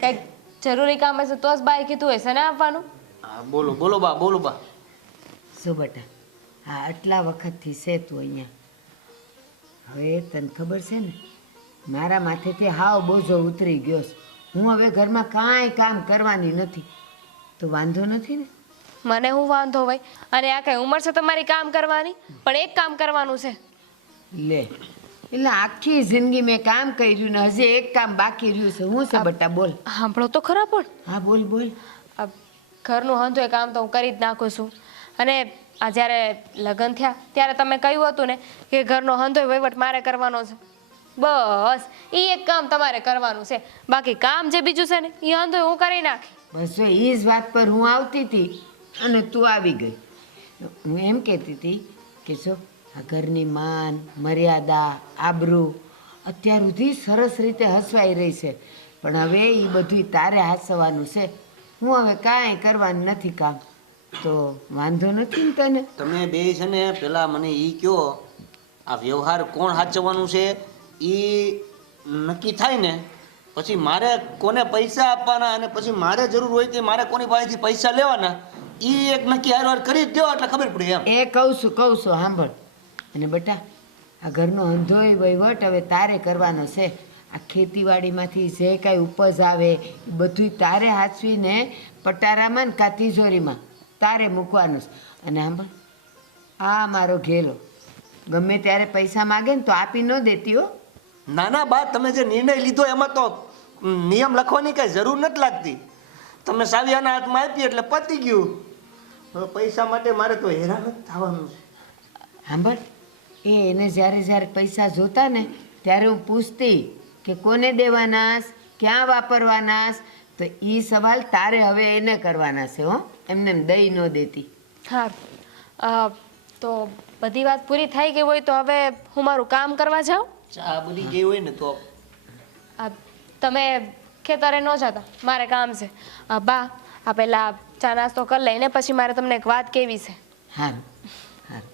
કંઈક જરૂરી કામ હશે તો જ બાએ કીધું હશે ને આપવાનું. હા બોલો બોલો બા, બોલો બા. શું બેટા, હા આટલા વખતથી છે તું અહીંયા, હવે તને ખબર છે ને મારા માથેથી હાવ બોજો ઉતરી ગયો છે. હું હવે ઘરમાં કાંઈ કામ કરવાની નથી, તો વાંધો નથી ને? મને હું વાંધો હોય, અને આ કઈ ઉંમર છે તમારી કામ કરવાની? પણ એક કામ કરવાનું છે. લે, એટલે આખી જિંદગી મેં કામ કર્યું ને હજી એક કામ બાકી રહ્યું છે. હું છે બેટા બોલ. સાંભળો તો ખરા. પણ હા બોલ બોલ. આ ઘરનું હંધુય કામ તો હું કરી જ નાખું છું. અને આ જ્યારે લગ્ન થયા ત્યારે તમે કહ્યું હતું ને કે ઘરનો હંધોય વહીવટ મારે કરવાનો છે. બસ એ એક કામ તમારે કરવાનું છે, બાકી કામ જે બીજું છે ને એ હંધોય હું કરી નાખી. બસ જો એ જ વાત પર હું આવતી હતી અને તું આવી ગઈ. હું એમ કહેતી હતી કે જો આ ઘરની માન મર્યાદા આબરૂ અત્યાર સુધી સરસ રીતે હસવાઈ રહી છે, પણ હવે એ બધું તારે હાસવાનું છે. હું હવે કાંઈ કરવાનું નથી કામ, તો વાંધો નથી ને તને? તમે બે છે ને પેલા મને એ કહો, આ વ્યવહાર કોણ સાચવવાનું છે એ નક્કી થાય ને પછી મારે કોને પૈસા આપવાના અને પછી મારે જરૂર હોય કે મારે કોની પાસેથી પૈસા લેવાના એ એક નક્કી હારવાર કરી જ દો એટલે ખબર પડે એમ. એ કહું છું સાંભળ. અને બેટા આ ઘરનો અંધોય વહીવટ હવે તારે કરવાનો છે. આ ખેતીવાડીમાંથી જે કાંઈ ઉપજ આવે એ બધું તારે હાચવીને પટારામાં ને કા તિજોરીમાં તારે મૂકવાનું છે. અને સાંભળ, આ મારો ઘેલો ગમે ત્યારે પૈસા માગે ને તો આપી ન દેતી હો. ના ના બા, તમે જે નિર્ણય લીધો એમાં તો નિયમ લખવાની કઈ જરૂર નથી લાગતી. તમે સાવિયાના હાથમાં આપી એટલે પતી ગયું. હવે પૈસા માટે મારે તો હેરાન જ થવાનું છે. સાંભળ, એને જ્યારે પૈસા જોતા ને ત્યારે હું પૂછતી કે કોને દેવાના, ક્યાં વાપરવાના, તો એ સવાલ તારે હવે એને કરવાના છે હો, એમને એમ દઈ ન દેતી. હા તો બધી વાત પૂરી થઈ ગઈ હોય તો હવે હું મારું કામ કરવા જાઉં? ચા બની ગઈ હોય ને તો આ તમે ખેતરે ન જતા, મારે કામ છે. બા, આ પહેલા ચા નાસ્તો કરી લઈને પછી મારે તમને એક વાત કહેવી છે. હારું હારું.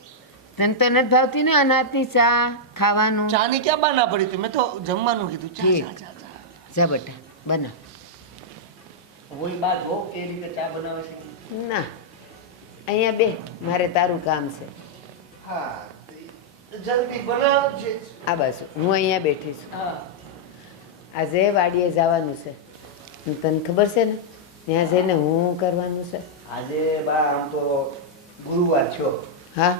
તને તો નથી ભાવતી ને અનાજની ચા ખાવાનું? ચા ની ક્યાં બાના પડી હતી? મેં તો જમવાનું કીધું. ચા ઠીક. ચા ચા ચા. જા બેટા બનાવ. ઓય બા જો કે રીતે ચા બનાવે છે. ના, અહીંયા બે, મારે તારું કામ છે. હા જલ્દી બનાવજે. આ બાજુ હું અહીંયા બેઠી છું. હા આજે વાડીએ જવાનું છે. તને ખબર છે ને ત્યાં જઈને હું કરવાનું છે? આજે બા આમ તો ગુરુવાર છો, હા,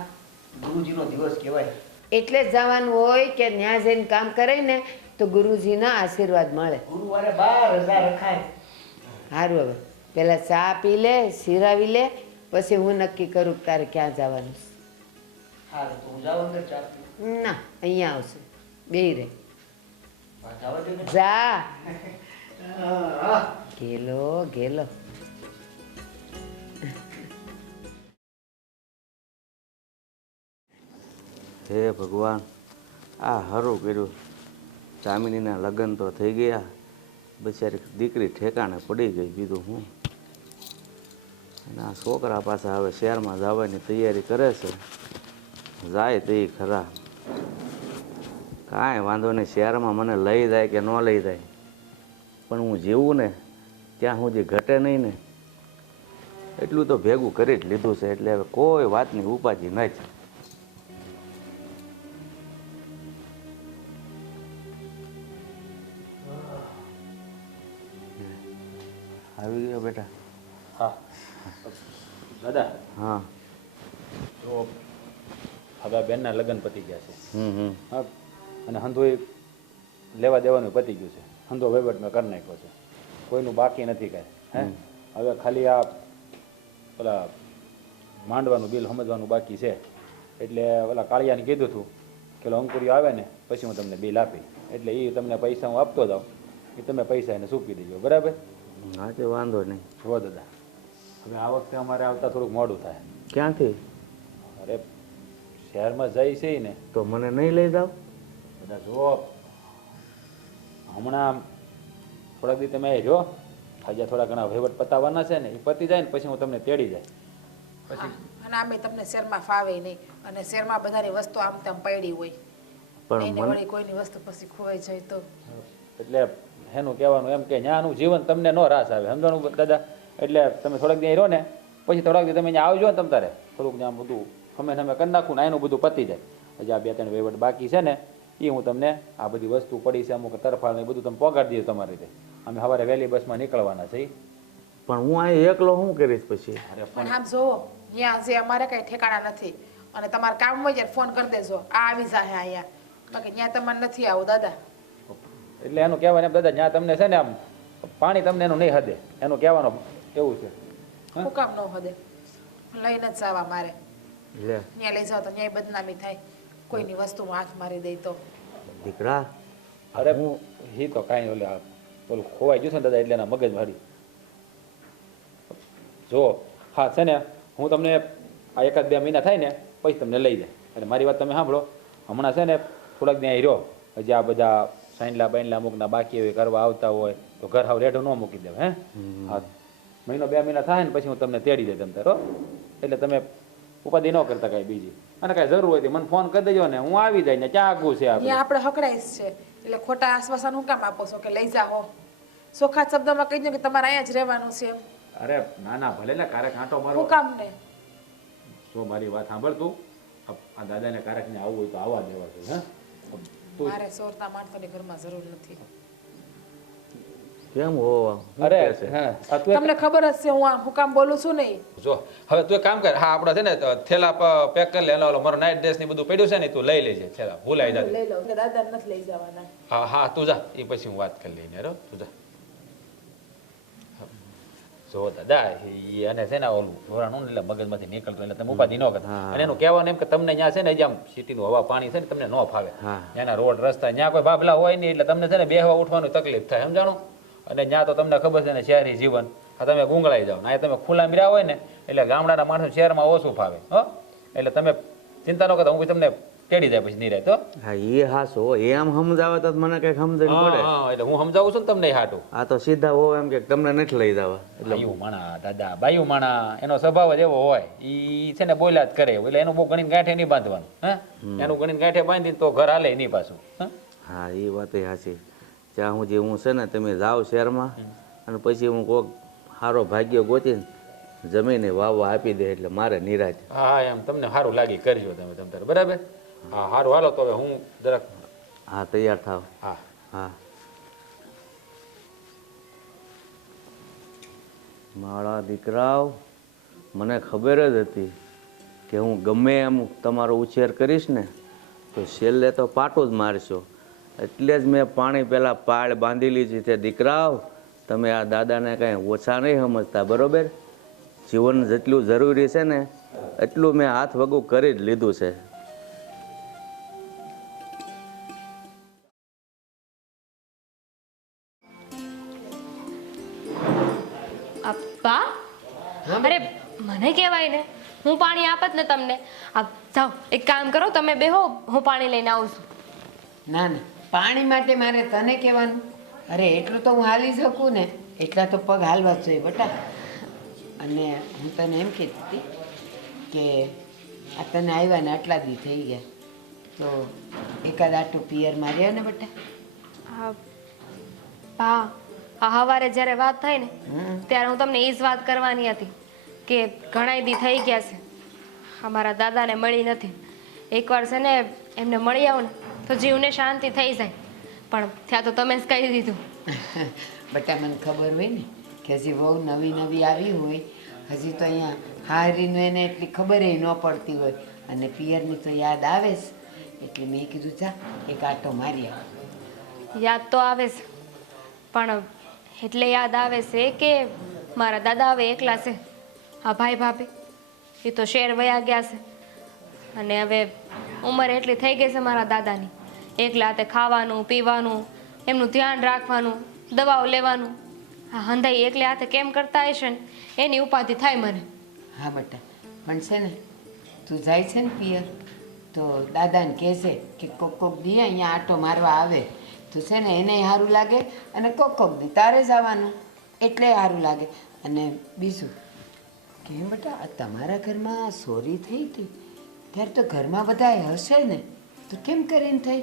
ગુરુજીનો દિવસ કહેવાય. એટલે જ જવાનું હોય કે ત્યાં જઈને કામ કરે ને તો ગુરુજીના આશીર્વાદ મળે. ગુરુવારે બા રજા રખાય. સારું, હવે પહેલાં ચા પી લે, સિરાવી લે, પછી હું નક્કી કરું કે તારે ક્યાં જવાનું છે. હા તો હું જાઉં અંદર ચા પીવા. ના, અહીંયા આવશે બેય રે. બા જવા દે ને. જા હા ગેલો ગેલો. હે ભગવાન, આ સારું કર્યું. જામિનીના લગ્ન તો થઈ ગયા, બિચારી દીકરી ઠેકાણે પડી ગઈ. બીજું હું, અને આ છોકરા પાછા હવે શહેરમાં જવાની તૈયારી કરે છે. જાય તે ખરા, કાંઈ વાંધો નહીં. શહેરમાં મને લઈ જાય કે ન લઈ જાય, પણ હું જીવું ને ત્યાં સુધી ઘટે નહીં ને એટલું તો ભેગું કરી જ લીધું છે. એટલે હવે કોઈ વાતની ઉપાધિ નથી. આવી ગયો બેટા? હા દાદા, હા. તો હવે આ બેનના લગ્ન પતી ગયા છે. હમ. હા, અને હંધોય લેવા દેવાનું પતી ગયું છે. હંધો વહીવટ મેં કરી નાખ્યો છે, કોઈનું બાકી નથી કાંઈ. હે, હવે ખાલી આ પેલા માંડવાનું બિલ સમજવાનું બાકી છે. એટલે ઓલા કાળિયાને કીધું હતું કે ઓલો અંકુરિયો આવે ને પછી હું તમને બિલ આપી, એટલે એ તમને પૈસા હું આપતો જાઉં, એ તમે પૈસા એને સૂકવી દેજો, બરાબર? હા તે વાંધો નહીં. જુઓ દાદા, હવે આ વખતે અમારે આવતા થોડુંક મોડું થાય. ક્યાંથી? અરે શહેરમાં જઈ છે ને તો મને નહીં લઈ જાવ? બધા જુઓ, હમણાં થોડાક દી તમે અહીં રહ્યો, આજે થોડા ઘણા વહીવટ પતાવવાના છે ને, એ પતી જાય ને પછી હું તમને તેડી જાય. પછી અને આમે તમને શેરમાં ફાવે નહીં, અને શેરમાં બધાની વસ્તુ આમ તેમ પડી હોય, પણ એને મને વળી કોઈની વસ્તુ પછી ખોવાઈ જાય તો એટલે એનું કહેવાનું એમ કે ન્યાનું જીવન તમને નો રાસ આવે, સમજવાનું દાદા? એટલે તમે થોડાક દી અહીં રહો ને પછી થોડાક દી તમે અહીંયા આવજો ને, તમ તારે થોડુંક ત્યાં બધું અમે કરી નાખું ને એનું બધું પતી જાય. હજી આ 2-3 વહીવટ બાકી છે ને એ હું તમને આ બધી વસ્તુ પડી છે અમુક તરફાળ ને બધું તમે પગાડી દઈએ તમારી રીતે. અમે સવારે વહેલી બસમાં નીકળવાના છે. પણ હું અહીં એકલો શું કરીશ પછી? અરે પણ આમ જોવો, ત્યાં જે અમારે કઈ ઠેકાણા નથી, અને તમારે કામ હોય ત્યારે ફોન કરી દેજો, આ આવી જાય અહીંયા, બાકી ત્યાં તમારે નથી આવું દાદા. એટલે એનું કહેવાનું એમ દાદા, જ્યાં તમને છે ને આમ પાણી તમને એનું નહીં હદે, એનું કહેવાનું એવું છે. હું કામ ન હદે, લઈને જ જવા મારે. લે ત્યાં લઈ જાઓ તો ન્યાય બદનામી થાય, કોઈની વસ્તુમાં હાથ મારી દે તો. દીકરા, અરે હું હી તો કાંઈ ઓલું ખોવાઈ ગયું છે ને દાદા, એટલે એના મગજ મારી જો. હા છે ને, હું તમને આ 1-2 મહિના થાય ને પછી તમને લઈ જાય. અને મારી વાત તમે સાંભળો, હમણાં છે ને થોડાક ત્યાં રહ્યો, હજી આ બધા સાઈનલા બાઈનલા અમુકના બાકી એવી કરવા આવતા હોય તો ઘર હાવ રેઢું ન મૂકી દેવ. હે, હા, 1-2 મહિના થાય ને પછી હું તમને તેડી જાય તમ તારો. એટલે તમે ઉપાધિ ન કરતા કાંઈ બીજી, અને કાંઈ જરૂર હોય તો મને ફોન કરી દેજો ને હું આવી જાય ને. ક્યાં આગું છે આપણે? ત્યાં આપણે હકડાઈશ છે, એટલે ખોટા આશ્વાસન હું કામ આપો છો કે લઈ જાઓ? ચોખ્ખા શબ્દમાં કહી દો કે તમારે અહીંયા જ રહેવાનું છે એમ. અરે ના ના, ભલે ને કારક આંટો મારો. હું કામ ને જો મારી વાત સાંભળ તું, આ દાદાને કારકને આવવું હોય તો આવવા દેવા છે. હે, તું મારે સોરતા માણસોની ઘરમાં જરૂર નથી. કેમ હોવા? અરે હા, આ તું તમને ખબર જ છે હું કામ બોલું છું નહીં. જો હવે તું એક કામ કર, હા આપડા છે ને થેલા પેક કરી લે, ઓલો મારો નાઇટ ડ્રેસ ને બધું પડ્યું છે ને તું લઈ લેજે થેલા, ભૂલાઈ જાય. લઈ લઉં, દાદા નથી લઈ જવાના. હા હા તું જા, એ પછી હું વાત કરી લઈને. રો તું જા. જો દાદા, એને છે ને ઓલું ધોરાણું એટલે મગજમાંથી નીકળતું, એટલે તમે ઉપાધિ ન કરતા. અને એનું કહેવાનું એમ કે તમને ત્યાં છે ને જેમ સિટીનું હવા પાણી છે ને તમને ન ફાવે, ત્યાંના રોડ રસ્તા ત્યાં કોઈ બાબલા હોય નહીં, એટલે તમને છે ને બેહવા ઉઠવાની તકલીફ થાય, સમજાણું? અને ત્યાં તો તમને ખબર છે ને શહેરી જીવન, આ તમે ગુંગળાઈ જાઓ. ના તમે ખુલ્લા મીરા હોય ને એટલે ગામડાના માણસો શહેરમાં ઓછું ફાવે. હો, એટલે તમે ચિંતા ન કરતા, હું તમને તેડી જાય પછી નિરાય તો. હા એ હાસો એમ સમજાવે તો મને કઈક સમજણ પડે. હા, એટલે હું સમજાવું છું ને તમને હાટું. આ તો સીધા હો એમ કે તમને નથી લઈ જવા એટલે બાયું માણા દાદા, બાયું માણા, એનો સ્વભાવ જ એવો હોય. ઈ છે ને બોલ્યા જ કરે, એટલે એનું બહુ ગણીને ગાંઠે નહીં બાંધવાનું. હા, એનું ગણીને ગાંઠે બાંધી તો ઘર હાલે નહીં પાછું. હા એ વાત સાચી. ત્યાં હું જે હું છે ને તમે જાઓ શહેરમાં અને પછી હું કોક સારો ભાગ્ય ગોતીને જમીને વાવવા આપી દે એટલે મારે નિરાશ. હા, એમ તમને સારું લાગે કરજો તમે તારે, બરાબર. હા, સારું, હાલો તો હવે હું જરાક. હા તૈયાર થાવ. હા. હા મારા દીકરાઓ, મને ખબર જ હતી કે હું ગમે એમ તમારો ઉછેર કરીશ ને તો છેલ્લે તો પાટું જ મારશો. એટલે જ મેં પાણી પહેલાં પાળ બાંધી લીધી છે. દીકરાઓ, તમે આ દાદાને કાંઈ ઓછા નહીં સમજતા, બરાબર? જીવન જેટલું જરૂરી છે ને એટલું મેં હાથ વગું કરી જ લીધું છે. અપ્પા, અરે મને કહેવાય ને, હું પાણી આપત ને તમને. આ જાઓ એક કામ કરો, તમે બેહો, હું પાણી લઈને આવું છું. ના ના, પાણી માટે મારે તને કહેવાનું? અરે એટલું તો હું હાલી શકું ને, એટલા તો પગ હાલવા જ જોઈએ બટા. અને હું તને એમ કહેતી હતી કે આ તને આવ્યા ને આટલા દી થઈ ગયા, તો એકાદ આટું પિયર માર્યા ને બટા. હા પા, આ સવારે જ્યારે વાત થઈ ને ત્યારે હું તમને એ જ વાત કરવાની હતી કે ઘણાય દી થઈ ગયા છે અમારા દાદાને મળી નથી. એકવાર છે ને એમને મળી આવો ને તો જીવને શાંતિ થઈ જાય, પણ ત્યાં તો તમે જ કહી દીધું. બટા મને ખબર હોય ને કે હજી બહુ નવી નવી આવી હોય, હજી તો અહીંયા હારીનું એને એટલી ખબર ન પડતી હોય, અને પિયરની તો યાદ આવે જ, એટલે મેં કીધું જા એક આટો મારી આવ. યાદ તો આવે છે, પણ એટલે યાદ આવે છે કે મારા દાદા હવે એકલા છે. આ ભાઈ ભાભી એ તો શહેર વયા ગયા છે, અને હવે ઉંમર એટલી થઈ ગઈ છે મારા દાદાની, એકલા હાથે ખાવાનું પીવાનું, એમનું ધ્યાન રાખવાનું, દવાઓ લેવાનું, આ હંધાઈ એકલે હાથે કેમ કરતા હશે ને એની ઉપાધિ થાય મને. હા બટા, પણ છે ને તું જાય છે ને પિયર તો દાદાને કહેશે કે કોક દી અહીંયા આટો મારવા આવે તો છે ને એને સારું લાગે, અને કોક દી તારે જવાનું એટલે સારું લાગે. અને બીજું કેમ બેટા, આ તમારા ઘરમાં ચોરી થઈ હતી ત્યારે તો ઘરમાં બધા હશે ને, તો કેમ કરીને થઈ?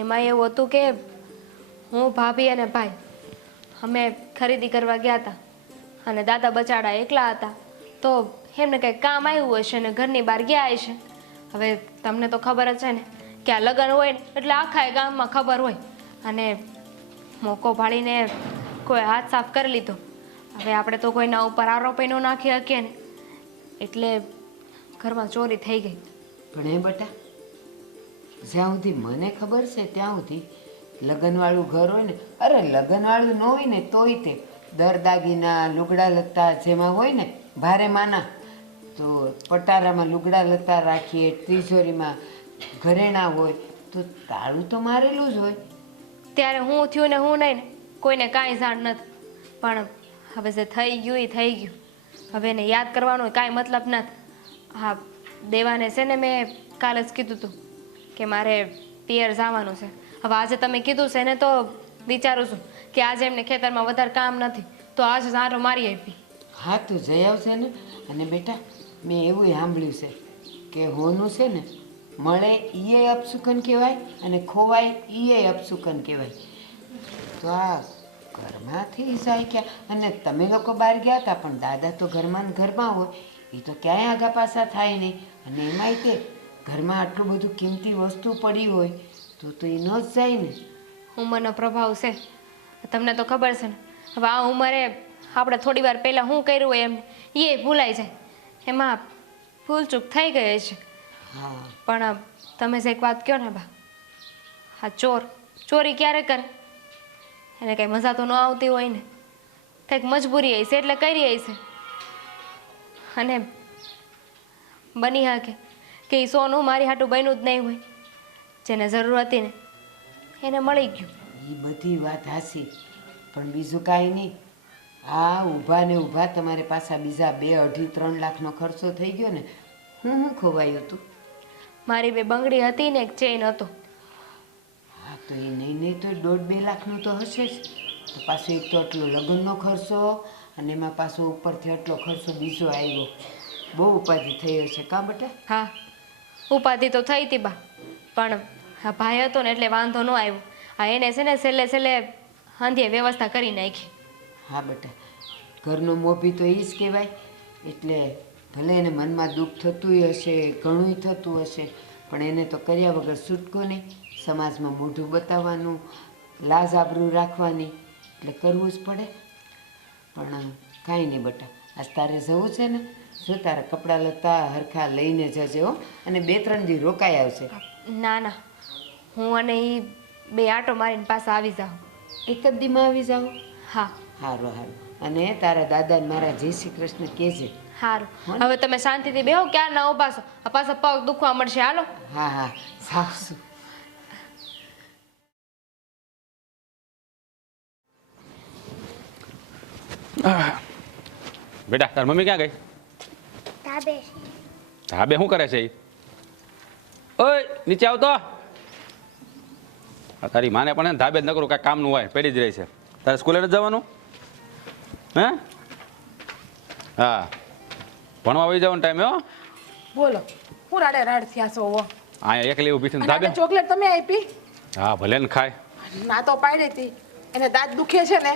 એમાં એવું હતું કે હું, ભાભી અને ભાઈ અમે ખરીદી કરવા ગયા હતા, અને દાદા બચાડા એકલા હતા, તો એમને કંઈક કામ આવ્યું હશે ને ઘરની બહાર ગયા હશે. હવે તમને તો ખબર જ છે ને કે આ લગ્ન હોય ને એટલે આખા ગામમાં ખબર હોય, અને મોકો ભાળીને કોઈ હાથ સાફ કરી લીધો. હવે આપણે તો કોઈના ઉપર આરોપી ન નાખી શકીએ ને, એટલે ઘરમાં ચોરી થઈ ગઈ. પણ એ બેટા, જ્યાં સુધી મને ખબર છે ત્યાં સુધી લગ્નવાળું ઘર હોય ને, અરે લગ્નવાળું ન હોય ને તોય તે દાગીના લુગડા લત્તા જેમાં હોય ને ભારે માના, તો પટારામાં લુગડા લત્તા રાખીએ, તિજોરીમાં ઘરેણા હોય, તો તાળું તો મારેલું જ હોય. ત્યારે હું થયું ને હું નહીં ને કોઈને કાંઈ જાણ નથી, પણ હવે જે થઈ ગયું એ થઈ ગયું. હવે એને યાદ કરવાનો કાંઈ મતલબ નથી. હા, દેવાને છે ને મેં કાલે જ કીધું હતું કે મારે પિયર જવાનું છે. હવે આજે તમે કીધું છે ને તો વિચારું છું કે આજે એમને ખેતરમાં વધારે કામ નથી તો આજે સારો મારી આપી. હા તું જઈ આવશે ને. અને બેટા મેં એવું સાંભળ્યું છે કે હોનું છે ને મળે એ અપશુકન કહેવાય, અને ખોવાય એ અપશુકન કહેવાય. તો આ ઘરમાંથી જાય ક્યાં? અને તમે લોકો બહાર ગયા હતા પણ દાદા તો ઘરમાં ને ઘરમાં હોય, એ તો ક્યાંય આગા પાછા થાય નહીં. અને એમાંય તે ઘરમાં આટલું બધું કિંમતી વસ્તુ પડી હોય તો એ ન જ જાય ને. ઉંમરનો પ્રભાવ છે, તમને તો ખબર છે ને. હવે આ ઉંમરે આપણે થોડી વાર પહેલાં શું કર્યું હોય એમને એ ભૂલાઈ જાય, એમાં ભૂલચૂક થઈ ગઈ છે. હા પણ તમે જે એક વાત કહો ને બા, હા ચોરી ક્યારે કરે? એને કંઈ મજા તો ન આવતી હોય ને, કંઈક મજબૂરી હશે એટલે કરી હશે. અને બની શકે કે એ સોનું મારી હાટું બન્યું જ નહીં હોય, જેને જરૂર હતી ને એને મળી ગયું. એ બધી વાત હાસી, પણ બીજું કાંઈ નહીં. આ ઊભા ને ઊભા તમારે પાછા બીજા 2, 2.5, 3 લાખનો ખર્ચો થઈ ગયો ને, હું ખોવાયું હતું? મારી બે બંગડી હતી ને એક ચેઇન હતો. હા તો એ નહીં તો 1.5-2 લાખનું તો હશે જ. તો પાછું એક તો આટલો લગ્નનો ખર્ચો અને એમાં પાછો ઉપરથી આટલો ખર્ચો બીજો આવ્યો. બહુ ઉપાધિ થઈ હશે કાં બેટા? હા, ઉપાધિ તો થઈ હતી બા, પણ આ ભાઈ હતો ને એટલે વાંધો ન આવ્યો. આ એને છે ને છેલ્લે હાંધીએ વ્યવસ્થા કરી નાખી. હા બેટા, ઘરનો મોભી તો એ જ કહેવાય. એટલે ભલે એને મનમાં દુઃખ થતું હશે, ઘણું થતું હશે, પણ એને તો કર્યા વગર છૂટકો નહીં. સમાજમાં મોઢું બતાવવાનું, લાજ આબરૂ રાખવાની, એટલે કરવું જ પડે. પણ કાંઈ નહીં બેટા, આજ તારે જવું છે ને, જો તારા કપડાં લત્તા હરખા લઈને જજે હો, અને 2-3 દી રોકાઈ આવશે. ના ના, હું અને એ બે આટો મારીને પાછા આવી જાઉં. એક જ દીમાં આવી જાઓ? હા હારું હારું. અને તારા દાદાને મારા જય શ્રી કૃષ્ણ કહેજે. સારું. હવે તમે શાંતિથી બેહો, ક્યાં ના ઊભા છો? આ પાછા પગ દુખવા મળશે. હાલો. હા હા સાચું. બેટા તાર મમ્મી ક્યાં ગઈ? ધાબે શું કરે છે? ઓય નીચે આવતો. તારી માને પણ ધાબે જ ન કરું, કાંઈ કામનું હોય પડી જ રહી છે. તારે સ્કૂલે નથી જવાનું? હે? હા, ભણવા આવી જવાનો ટાઈમ હો. બોલો, હું રાડે રાડ થયા છો હો? અહીંયા એકલી ઊભી છે અને ધાબે. આને ચોકલેટ તમે આપી? હા ભલે ને ખાય. ના તો પાડી હતી, એને દાંત દુખે છે ને.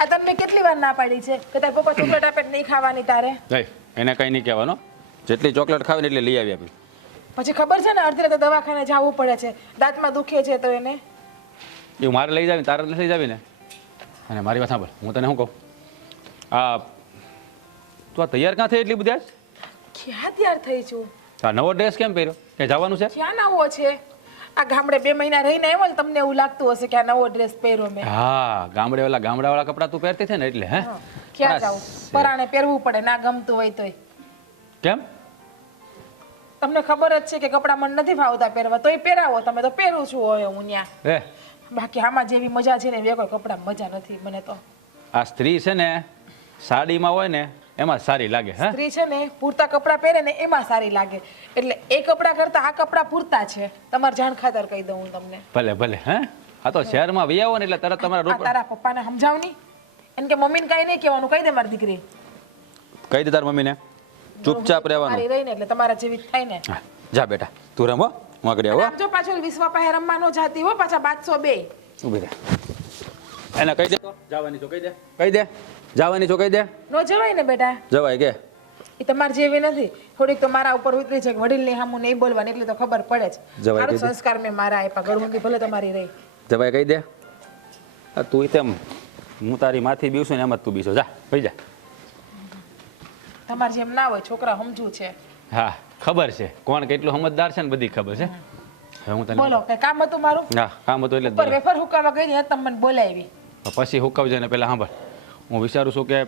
આ તમને કેટલી વાર ના પાડી છે કે તાર પપ્પા ચોકલેટ આપે નહીં ખાવાની તારે? નહીં, એને કંઈ નહીં કહેવાનું. જેટલી ચોકલેટ ખાવે ને એટલી લઈ આવી આપી. પછી ખબર છે ને અડધી રાતે દવાખાને જવું પડે છે, દાંતમાં દુખે છે તો એને. એવું મારે લઈ જાવી, તારે નથી લઈ જાવી ને. અને મારી વાત સાંભળ, હું તને શું કહું, તું આ તૈયાર ક્યાં થઈ એટલી બધી? ક્યાં તૈયાર થઈ છું? આ નવો ડ્રેસ કેમ પહેર્યો? કે જવાનું છે? ક્યાં નવો છે? આ ગામડે 2 મહિના રહીને આવ્યો ને, તમને એવું લાગતું હશે કે આ નવો ડ્રેસ પહેર્યો મેં. હા, ગામડાવાળા કપડાં તું પહેરતી છે ને એટલે. હે? ક્યાં જાઉં? પરાણે પહેરવું પડે, ના ગમતું હોય તોય. કેમ? તમને ખબર જ છે કે કપડાં મને નથી ભાવતા પહેરવા, તોય પહેરાવો તમે તો પહેરું છું હોય હું ત્યાં. હે, બાકી આમાં જેવી મજા છે ને એવી કોઈ કપડાં મજા નથી મને તો. આ સ્ત્રી છે ને સાડીમાં હોય ને એમાં સારી લાગે. હે, સ્ત્રી છે ને પૂરતા કપડાં પહેરે ને એમાં સારી લાગે, એટલે એ કપડાં કરતા આ કપડાં પૂરતા છે. તમારે જાણ ખાતર કહી દઉં હું તમને. ભલે ભલે. હે, આ તો શહેરમાં વી આવો ને એટલે તરત તમારા આ રૂપ તારા પપ્પાને સમજાવ ની, એને કે મમ્મીને કઈ નહીં કહેવાનું, કહી દે મારી દીકરી. કહી દે તાર મમ્મીને ચૂપચાપ રહેવાનું. મારી રહીને એટલે તમારા જેવી થાય ને. હા, જા બેટા તું રમો, હું આગળ આવો. આમ જો પાછળ વિશ્વા પાસે રમવા નો જાતી હો, પાછા 502. ઊભી રહે. એને કહી દે તો જવાની છો, કહી દે. કહી દે જવાની છો, કહી દે. નો જવાય ને બેટા, જવાય કે? એ તમારી જેવી નથી. થોડીક તો મારા ઉપર ઉતરી છે કે વડીલની સામું નહીં બોલવાની, એટલે તો ખબર પડે જ. જવાય સારું કીધું. સંસ્કાર મેં મારા આપ્યા, ગળમુંદી ભલે તમારી રહી. જવાય કહી દે. આ તું તેમ હું તારી માથી બીવશું ને એમ જ તું બીસો. જા ભાઈ જા. તમારે જેમ ના હોય, છોકરા સમજુ છે. હા ખબર છે કોણ કેટલું સમજદાર છે ને બધી ખબર છે. હવે હું તને બોલો કઈ કામ હતું મારું? હા કામ હતું એટલે જ ઉપર બોલ્યો. વેફર હુકાવા ગઈ ને તમે મને બોલાવી. પછી હુકવજે ને પહેલાં સાંભળ, હું વિચારું છું કે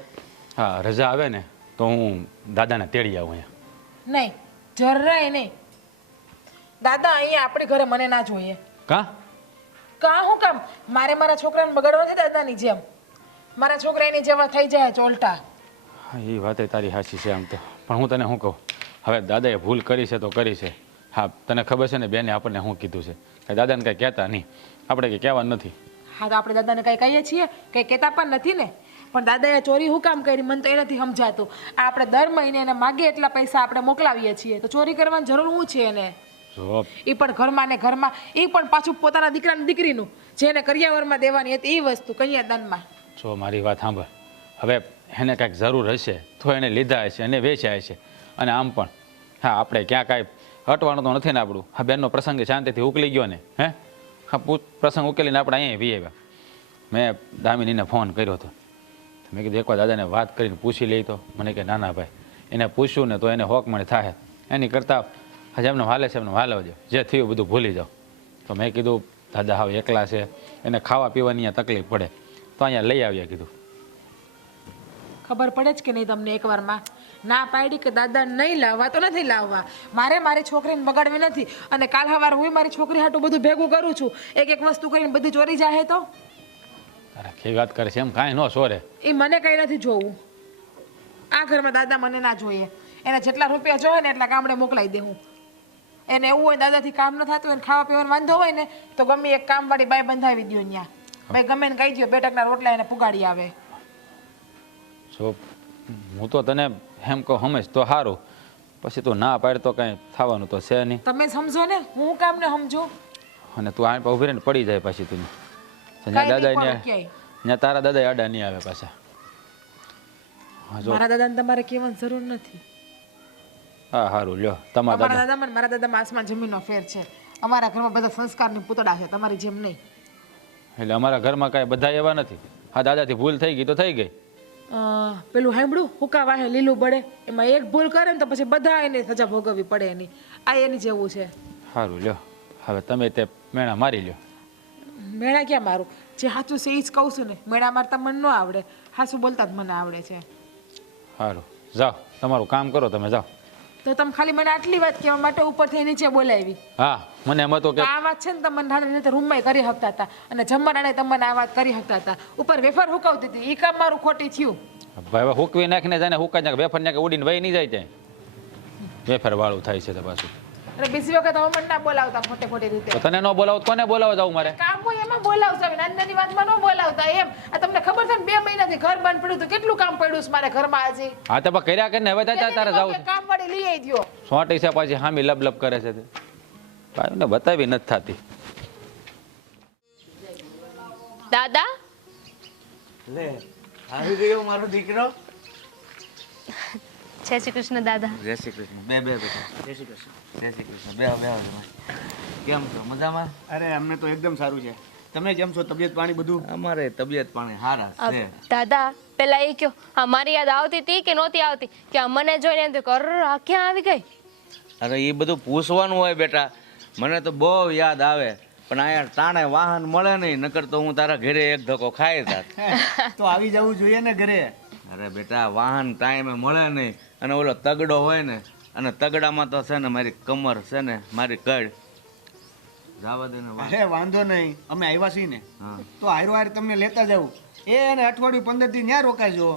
હા રજા આવે ને તો હું દાદાને તેડી આવું અહીંયા. નહીં, જરાય નહીં. દાદા અહીંયા આપણી ઘરે મને ના જોઈએ. કાં? હું કામ? મારે મારા છોકરાને બગાડવા નથી દાદાની જેમ. મારા છોકરા એની જેવા થઈ જાય ચોલટા. હા એ વાત તારી સાચી છે આમ તો, પણ હું તને શું કહું, હવે દાદાએ ભૂલ કરી છે તો કરી છે. હા તને ખબર છે ને બેને આપણને શું કીધું છે કે દાદાને કંઈ કહેતા નહીં, આપણે કંઈ કહેવાનું નથી. હા તો આપણે દાદાને કઈ કહીએ છીએ, કઈ કહેતા પણ નથી ને. પણ દાદાએ ચોરી હું કામ કરી મને તો એ નથી સમજાતું. આ આપણે દર મહિને એને માગીએ એટલા પૈસા આપણે મોકલાવીએ છીએ, તો ચોરી કરવાની જરૂર શું છે એને? જો એ પણ ઘરમાં ને ઘરમાં, એ પણ પાછું પોતાના દીકરાની દીકરીનું, જેને કરિયાવરમાં દેવાની હતી એ વસ્તુ કન્યાદાનમાં. જો મારી વાત સાંભળ, હવે એને કાંઈક જરૂર હશે તો એને લીધા હશે અને વેચ્યા હશે. અને આમ પણ હા આપણે ક્યાં કાંઈ હટવાનું તો નથી ને આપણું. હા બેનનો પ્રસંગ શાંતિથી ઉકલી ગયો ને. હે હા પ્રસંગ ઉકેલીને આપણે અહીંયા વી આવ્યા. મેં દામિનીને ફોન કર્યો હતો, મેં કીધું એકવાર દાદાને વાત કરીને પૂછી લઈ. તો મને કે નાના ભાઈ એને પૂછ્યું ને તો એને હોકમણી થાય, એની કરતાં હજી એમને હાલે છે એમને હાલવજો, જે થયું બધું ભૂલી જાઓ. તો મેં કીધું દાદા હાવ એકલા છે, એને ખાવા પીવાની અહીંયા તકલીફ પડે તો અહીંયા લઈ આવ્યા. કીધું ખબર પડે જ કે નહીં તમને? એકવારમાં ના પાડી કે દાદા નહીં લાવવા તો નથી લાવવા. મારી છોકરીને બગાડવી નથી. અને કાલ સવારે હું મારી છોકરી હાટું બધું ભેગું કરું છું, એક એક વસ્તુ કરીને બધી ચોરી જાય તો તારા કેવી વાત કરે છે એમ કાંઈ ન સોરે. એ મને કઈ નથી જોવું. આ ઘરમાં દાદા મને ના જોઈએ. એને જેટલા રૂપિયા જોઈએ ને એટલા ગામડે મોકલાવી દે હું. એને એવું હોય દાદાથી કામ ન થતું હોય ને ખાવા પીવાનો વાંધો હોય ને તો ગમે એક કામવાળી બાઈ બંધાવી દો ત્યાં. ભાઈ ગમે ને કહી દો 2 ટકના રોટલા એને પુગાડી આવે. જો હું તો તને એમ કહું હમેશ તો સારું, પછી તું ના પાડ તો કાંઈ થવાનું તો છે નહીં. તમે સમજો ને, હું કામ ને સમજો. અને તું આ ઉભી રહીને પડી જાય પાછી તું કાંઈ દાદા નહીં પડું ત્યાં ક્યાંય. ત્યાં તારા દાદા આડા નહીં આવે પાછા. હા જો મારા દાદાને તમારે કહેવાની જરૂર નથી. હા સારું લ્યો તમારા અમારા દાદા દાદામાં ને મારા દાદામાં આસમાન જમીનનો ફેર છે. અમારા ઘરમાં બધા સંસ્કારની પૂતળા છે, તમારી જેમ નહીં. એટલે અમારા ઘરમાં કાંઈ બધા એવા નથી. હા દાદાથી ભૂલ થઈ ગઈ તો થઈ ગઈ. પેલું સાંભળ્યું હુકા વાહે લીલું બળે, એમાં એક ભૂલ કરે ને તો પછી બધા એને સજા ભોગવવી પડે એની. આ એની જેવું છે. સારું લ્યો હવે તમે તે મેણા મારી લ્યો. મેળા ક્યાં મારું? જે સાચું છે એ જ કહું છું ને. મેળા મારતા મને ન આવડે, હાચું બોલતા જ મને આવડે છે. સારું જાઓ તમારું કામ કરો, તમે જાઓ. તો તમે ખાલી મને આટલી વાત કહેવા માટે ઉપરથી નીચે બોલાવી. હા મને એમ હતું કે આ વાત છે ને તમે રાત્રે રૂમમાં કરી શકતા હતા અને જમવાના તમને આ વાત કરી શકતા હતા. ઉપર વેફર હુકાવતી હતી, એ કામ મારું ખોટી થયું. ભાઈ હુકવી નાખીને જાય ને હુકાઈ નાખે વેફર નાખે ઉડીને વહી નહીં જાય ત્યાં વેફર વાળું થાય છે તો પાછું. અને બીજી વખત હવે મને ના બોલાવતા ખોટે ખોટી રીતે. તો તને ન બોલાવો કોને બોલાવવા જાવ મારે? કામ હોય એમાં બોલાવતા, નાની નાની વાતમાં ન બોલાવતા એમ. આ તમને ખબર છે ને 2 મહિનાથી ઘર બંધ પડ્યું તો કેટલું કામ પડ્યું છે મારે ઘરમાં આજે. હા તો કર્યા કરીને હવે તારે જાવ છે. કામ વાળી લઈ આવી દ્યો. સોટી છે પાછી હામી લબ લબ કરે છે તે ભાઈ ને બતાવી નથી થતી. દાદા લે આવી ગયો મારો દીકરો. જય શ્રી કૃષ્ણ દાદા. જય શ્રી કૃષ્ણ. બે બેટા. જય શ્રી કૃષ્ણ. જય શ્રી કૃષ્ણ. બે કેમ છો? મજામાં? અરે અમને તો એકદમ સારું છે. તમે કેમ છો? તબિયત પાણી બધું? અમારે તબિયત પાણી સારા છે. દાદા પેલા એ કયો, આ મારી યાદ આવતી હતી કે નહોતી આવતી? કે આ મને જોઈને એમ થયું કે આ ક્યાં આવી ગઈ? અરે એ બધું પૂછવાનું હોય બેટા. મને તો બહુ યાદ આવે પણ અહીંયા ટાણે વાહન મળે નહીં, નકર તો હું તારા ઘરે એક ધક્કો ખાઈ જાત. તો આવી જવું જોઈએ ને ઘરે. અરે બેટા વાહન ટાઈમે મળે નહીં અને ઓલો તગડો હોય ને, અને તગડામાં તો છે ને મારી કમર છે ને મારી કડ જવા દે ને. અરે વાંધો નહીં, અમે આવ્યા છીએ ને હા તો હારો હાર તમને લેતા જવું. એને અઠવાડિયું 15 દી ન્યા રોકાજો.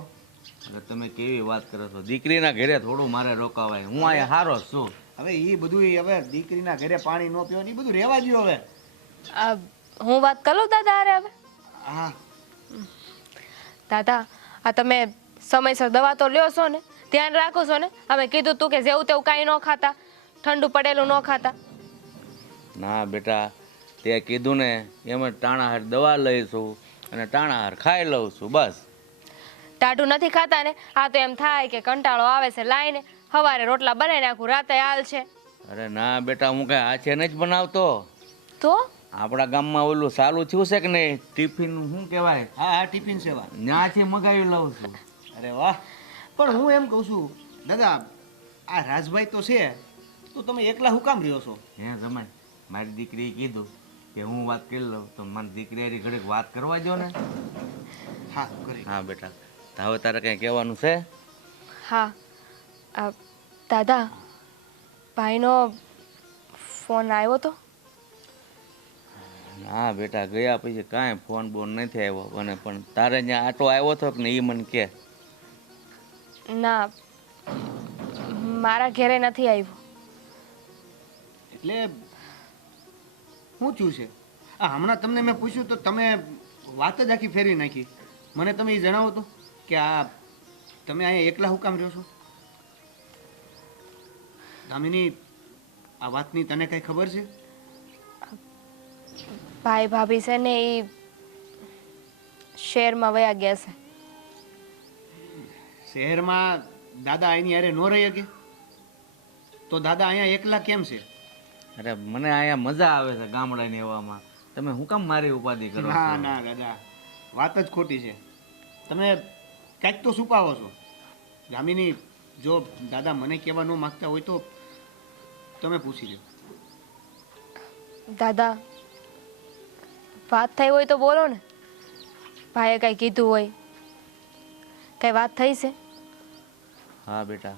એટલે તમે કેવી વાત કરો છો? દીકરીના ઘરે થોડું મારે રોકાવાય, હું અહીંયા હારો જ છું. હવે એ બધું હવે દીકરીના ઘરે પાણી ન પીવો એ બધું રહેવા દ્યો હવે. હું વાત કરું દાદા અરે હવે? હા દાદા આ તમે સમયસર દવા તો લ્યો છો ને, ધ્યાન રાખો છો ને? અમે કીધું તું કે જેવું તેવું કાંઈ ન ખાતા, ઠંડુ પડેલું ન ખાતા. ના બેટા, તે કીધું ને એમ જ ટાણાહાર દવા લઈશું અને ટાણાહાર ખાઈ લઉં છું બસ. ટાઢું નથી ખાતા ને? આ તો એમ થાય કે કંટાળો આવે છે લાઈને સવારે રોટલા બનાવી નાખું, રાતે હાલ છે. અરે ના બેટા, હું કઈ હાથે નથી બનાવતો. તો આપણા ગામમાં ઓલું ચાલુ થયું છે કે નહીં, ટિફિન શું કહેવાય, હા હા ટિફિન સેવા. ત્યાંથી મગાવી લઉં છું. અરે વાહ. પણ હું એમ કહું છું દાદા, આ રાજભાઈ તો છે તો તમે એકલા હું કામ રહ્યો છો? હે જમાઈ, મારી દીકરીએ કીધું કે હું વાત કરી લઉં તો મારી દીકરી હારી ઘડીક વાત કરવા જો ને. હા કરી. હા બેટા, તો હવે તારે કંઈ કહેવાનું છે? હા દાદા ભાઈનો ફોન આવ્યો તો? હા બેટા, ગયા પછી કાંઈ ફોન બોન નથી આવ્યો. અને પણ તારે ત્યાં આટો આવ્યો હતો કે ને એ મને કે. ના મારા ઘરે નથી આવ્યો. એટલે શું થયું છે? આ હમણાં તમને મેં પૂછ્યું તો તમે વાત જ આખી ફેરવી નાખી. મને તમે એ જણાવો તો કે આ તમે અહીંયા એકલા હું કામ રહ્યો છો? દામિની, આ વાતની તને કઈ ખબર છે? ભાઈ ભાભી છે ને એ શહેરમાં વયા ગયા છે. શહેરમાં દાદા અહીંની હારે ન રહી શકે તો દાદા અહીંયા એકલા કેમ છે? અરે મને અહીંયા મજા આવે છે ગામડાની હવામાં. તમે હું કામ મારી ઉપાધિ કરો છો? ના ના દાદા, વાત જ ખોટી છે. તમે કાંઈક તો છુપાવો છો. દામિની, જો દાદા મને કહેવા ન માગતા હોય તો તમે પૂછી લો. દાદા વાત થઈ હોય તો બોલો ને. ભાઈએ કઈ કીધું હોય, કઈ વાત થઈ છે? હા બેટા,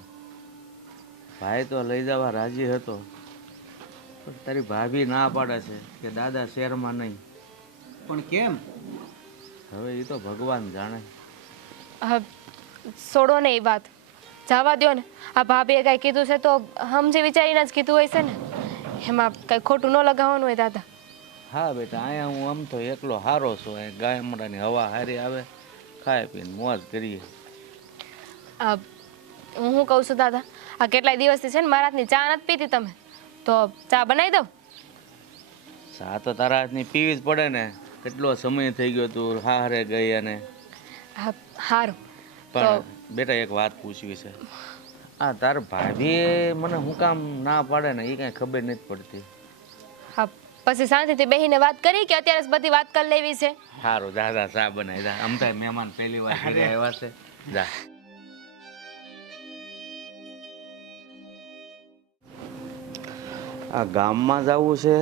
ભાઈ તો લઈ જવા રાજી હતો પણ તારી ભાભી ના પાડે છે કે દાદા શહેરમાં નહીં. પણ કેમ? હવે એ તો ભગવાન જાણે. છોડો ને એ વાત. જવા દ્યો ને. આ ભાભીએ કાંઈ કીધું છે તો સમજી વિચારીને જ કીધું હોય છે ને, એમાં કાંઈ ખોટું ન લગાવવાનું હોય દાદા. હા બેટા, અહીંયા હું આમ તો એકલો હારો છું. અહીં ગામડાની હવા હારી આવે, ખાઈ પીને મોજ કરીએ. હું શું કહું છું દાદા, આ કેટલાય દિવસથી છે ને મારા હાથની ચા નથી પીતી તમે, તો ચા બનાવી દઉં? ચા તો તારા હાથની પીવી જ પડે ને. કેટલો સમય થઈ ગયો તું હારે ગઈ. અને હા સારું. પણ બેટા એક વાત પૂછવી છે. આ તાર ભાભીએ મને હું કામ ના પાડે ને એ કાંઈ ખબર નથી પડતી. હા પછી શાંતિથી બેસીને વાત કરી કે અત્યારે જ બધી વાત કરી લેવી છે? સારું દાદા ચા બનાવી દા. આમ થાય મહેમાન પહેલી વાર ઘરે આવ્યા છે. જા. આ ગામમાં જવું છે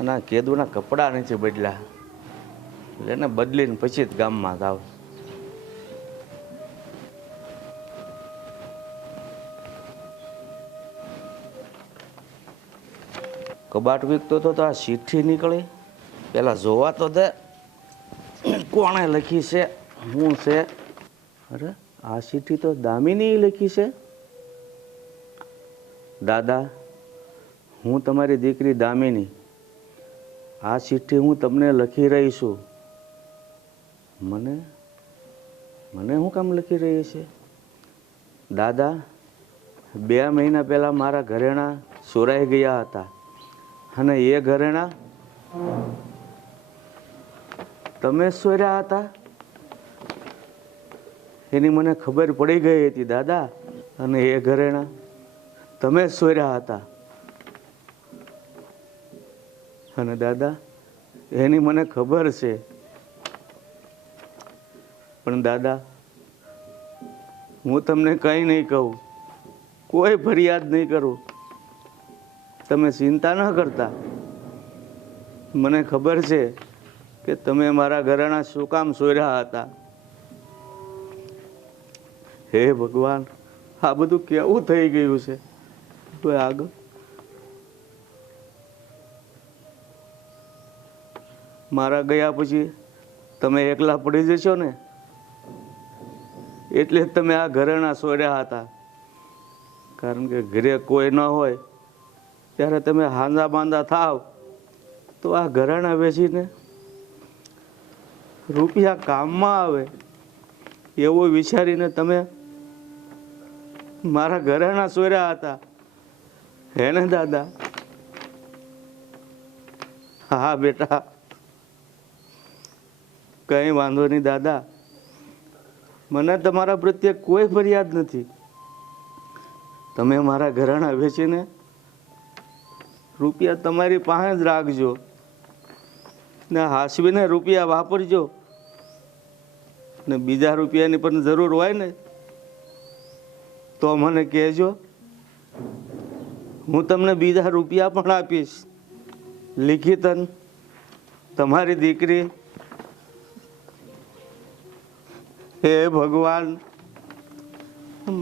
અને આ કેદુના કપડાં નથી બદલ્યા, એટલે એને બદલીને પછી જ ગામમાં જાવ. કબાટ વીકતો તો આ ચિઠ્ઠી નીકળી, પેલા જોવા તો દે કોણે લખી છે, શું છે. અરે આ ચિઠ્ઠી તો દામિની લખી છે. દાદા, હું તમારી દીકરી દામિની, આ ચિઠ્ઠી હું તમને લખી રહી છું. મને મને શું કામ લખી રહી છે? દાદા, 2 મહિના પહેલાં મારા ઘરેણા ચોરાઈ ગયા હતા અને એ ઘરેણા તમે ચોર્યા હતા એની મને ખબર પડી ગઈ હતી દાદા. અને એ ઘરેણા તમે ચોર્યા હતા. અને દાદા એની મને ખબર છે. પણ દાદા, હું તમને કંઈ નહીં કહું, કોઈ ફરિયાદ નહીં કરું. તમે ચિંતા ન કરતા. મને ખબર છે કે તમે મારા ઘરેણા શું કામ ચોર્યા હતા. હે ભગવાન, આ બધું કેવું થઈ ગયું છે. તો આગળ મારા ગયા પછી તમે એકલા પડી જશો ને, એટલે જ તમે આ ઘરેણા ચોર્યા હતા. કારણ કે ઘરે કોઈ ન હોય ત્યારે તમે હાંદા બાંદા થાવ તો આ ઘરેણા વેચીને રૂપિયા કામમાં આવે એવું વિચારીને તમે મારા ઘરેણા ચોર્યા હતા. હે ને દાદા? હા બેટા, કંઈ વાંધો નહીં દાદા. મને તમારા પ્રત્યે કોઈ ફરિયાદ નથી. તમે મારા ઘરેણા વેચીને રૂપિયા તમારી પાસે જ રાખજો ને હાસવીને રૂપિયા વાપરજો. ને બીજા રૂપિયાની પણ જરૂર હોય ને તો મને કહેજો, હું તમને બીજા રૂપિયા પણ આપીશ. લિખિતન, તમારી દીકરી. હે ભગવાન,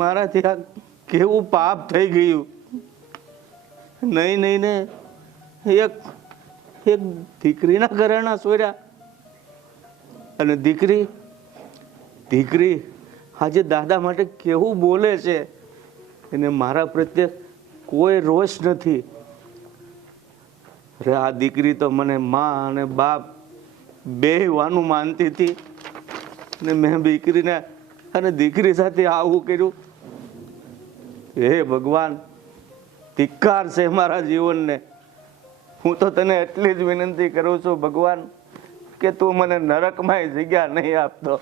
મારાથી આ કેવું પાપ થઈ ગયું. નહીં નહીં ને એક દીકરીના ઘરેણા ચોર્યા. અને દીકરી આજે દાદા માટે કેવું બોલે છે. એને મારા પ્રત્યે કોઈ રોષ નથી. અરે આ દીકરી તો મને માં અને બાપ બે વાનું માનતી હતી ને મેં દીકરીને અને દીકરી સાથે આવું કર્યું. હે ભગવાન, ધિક્કાર છે મારા જીવનને. હું તો તને એટલી જ વિનંતી કરું છું ભગવાન કે તું મને નરકમાં જગ્યા નહીં આપતો.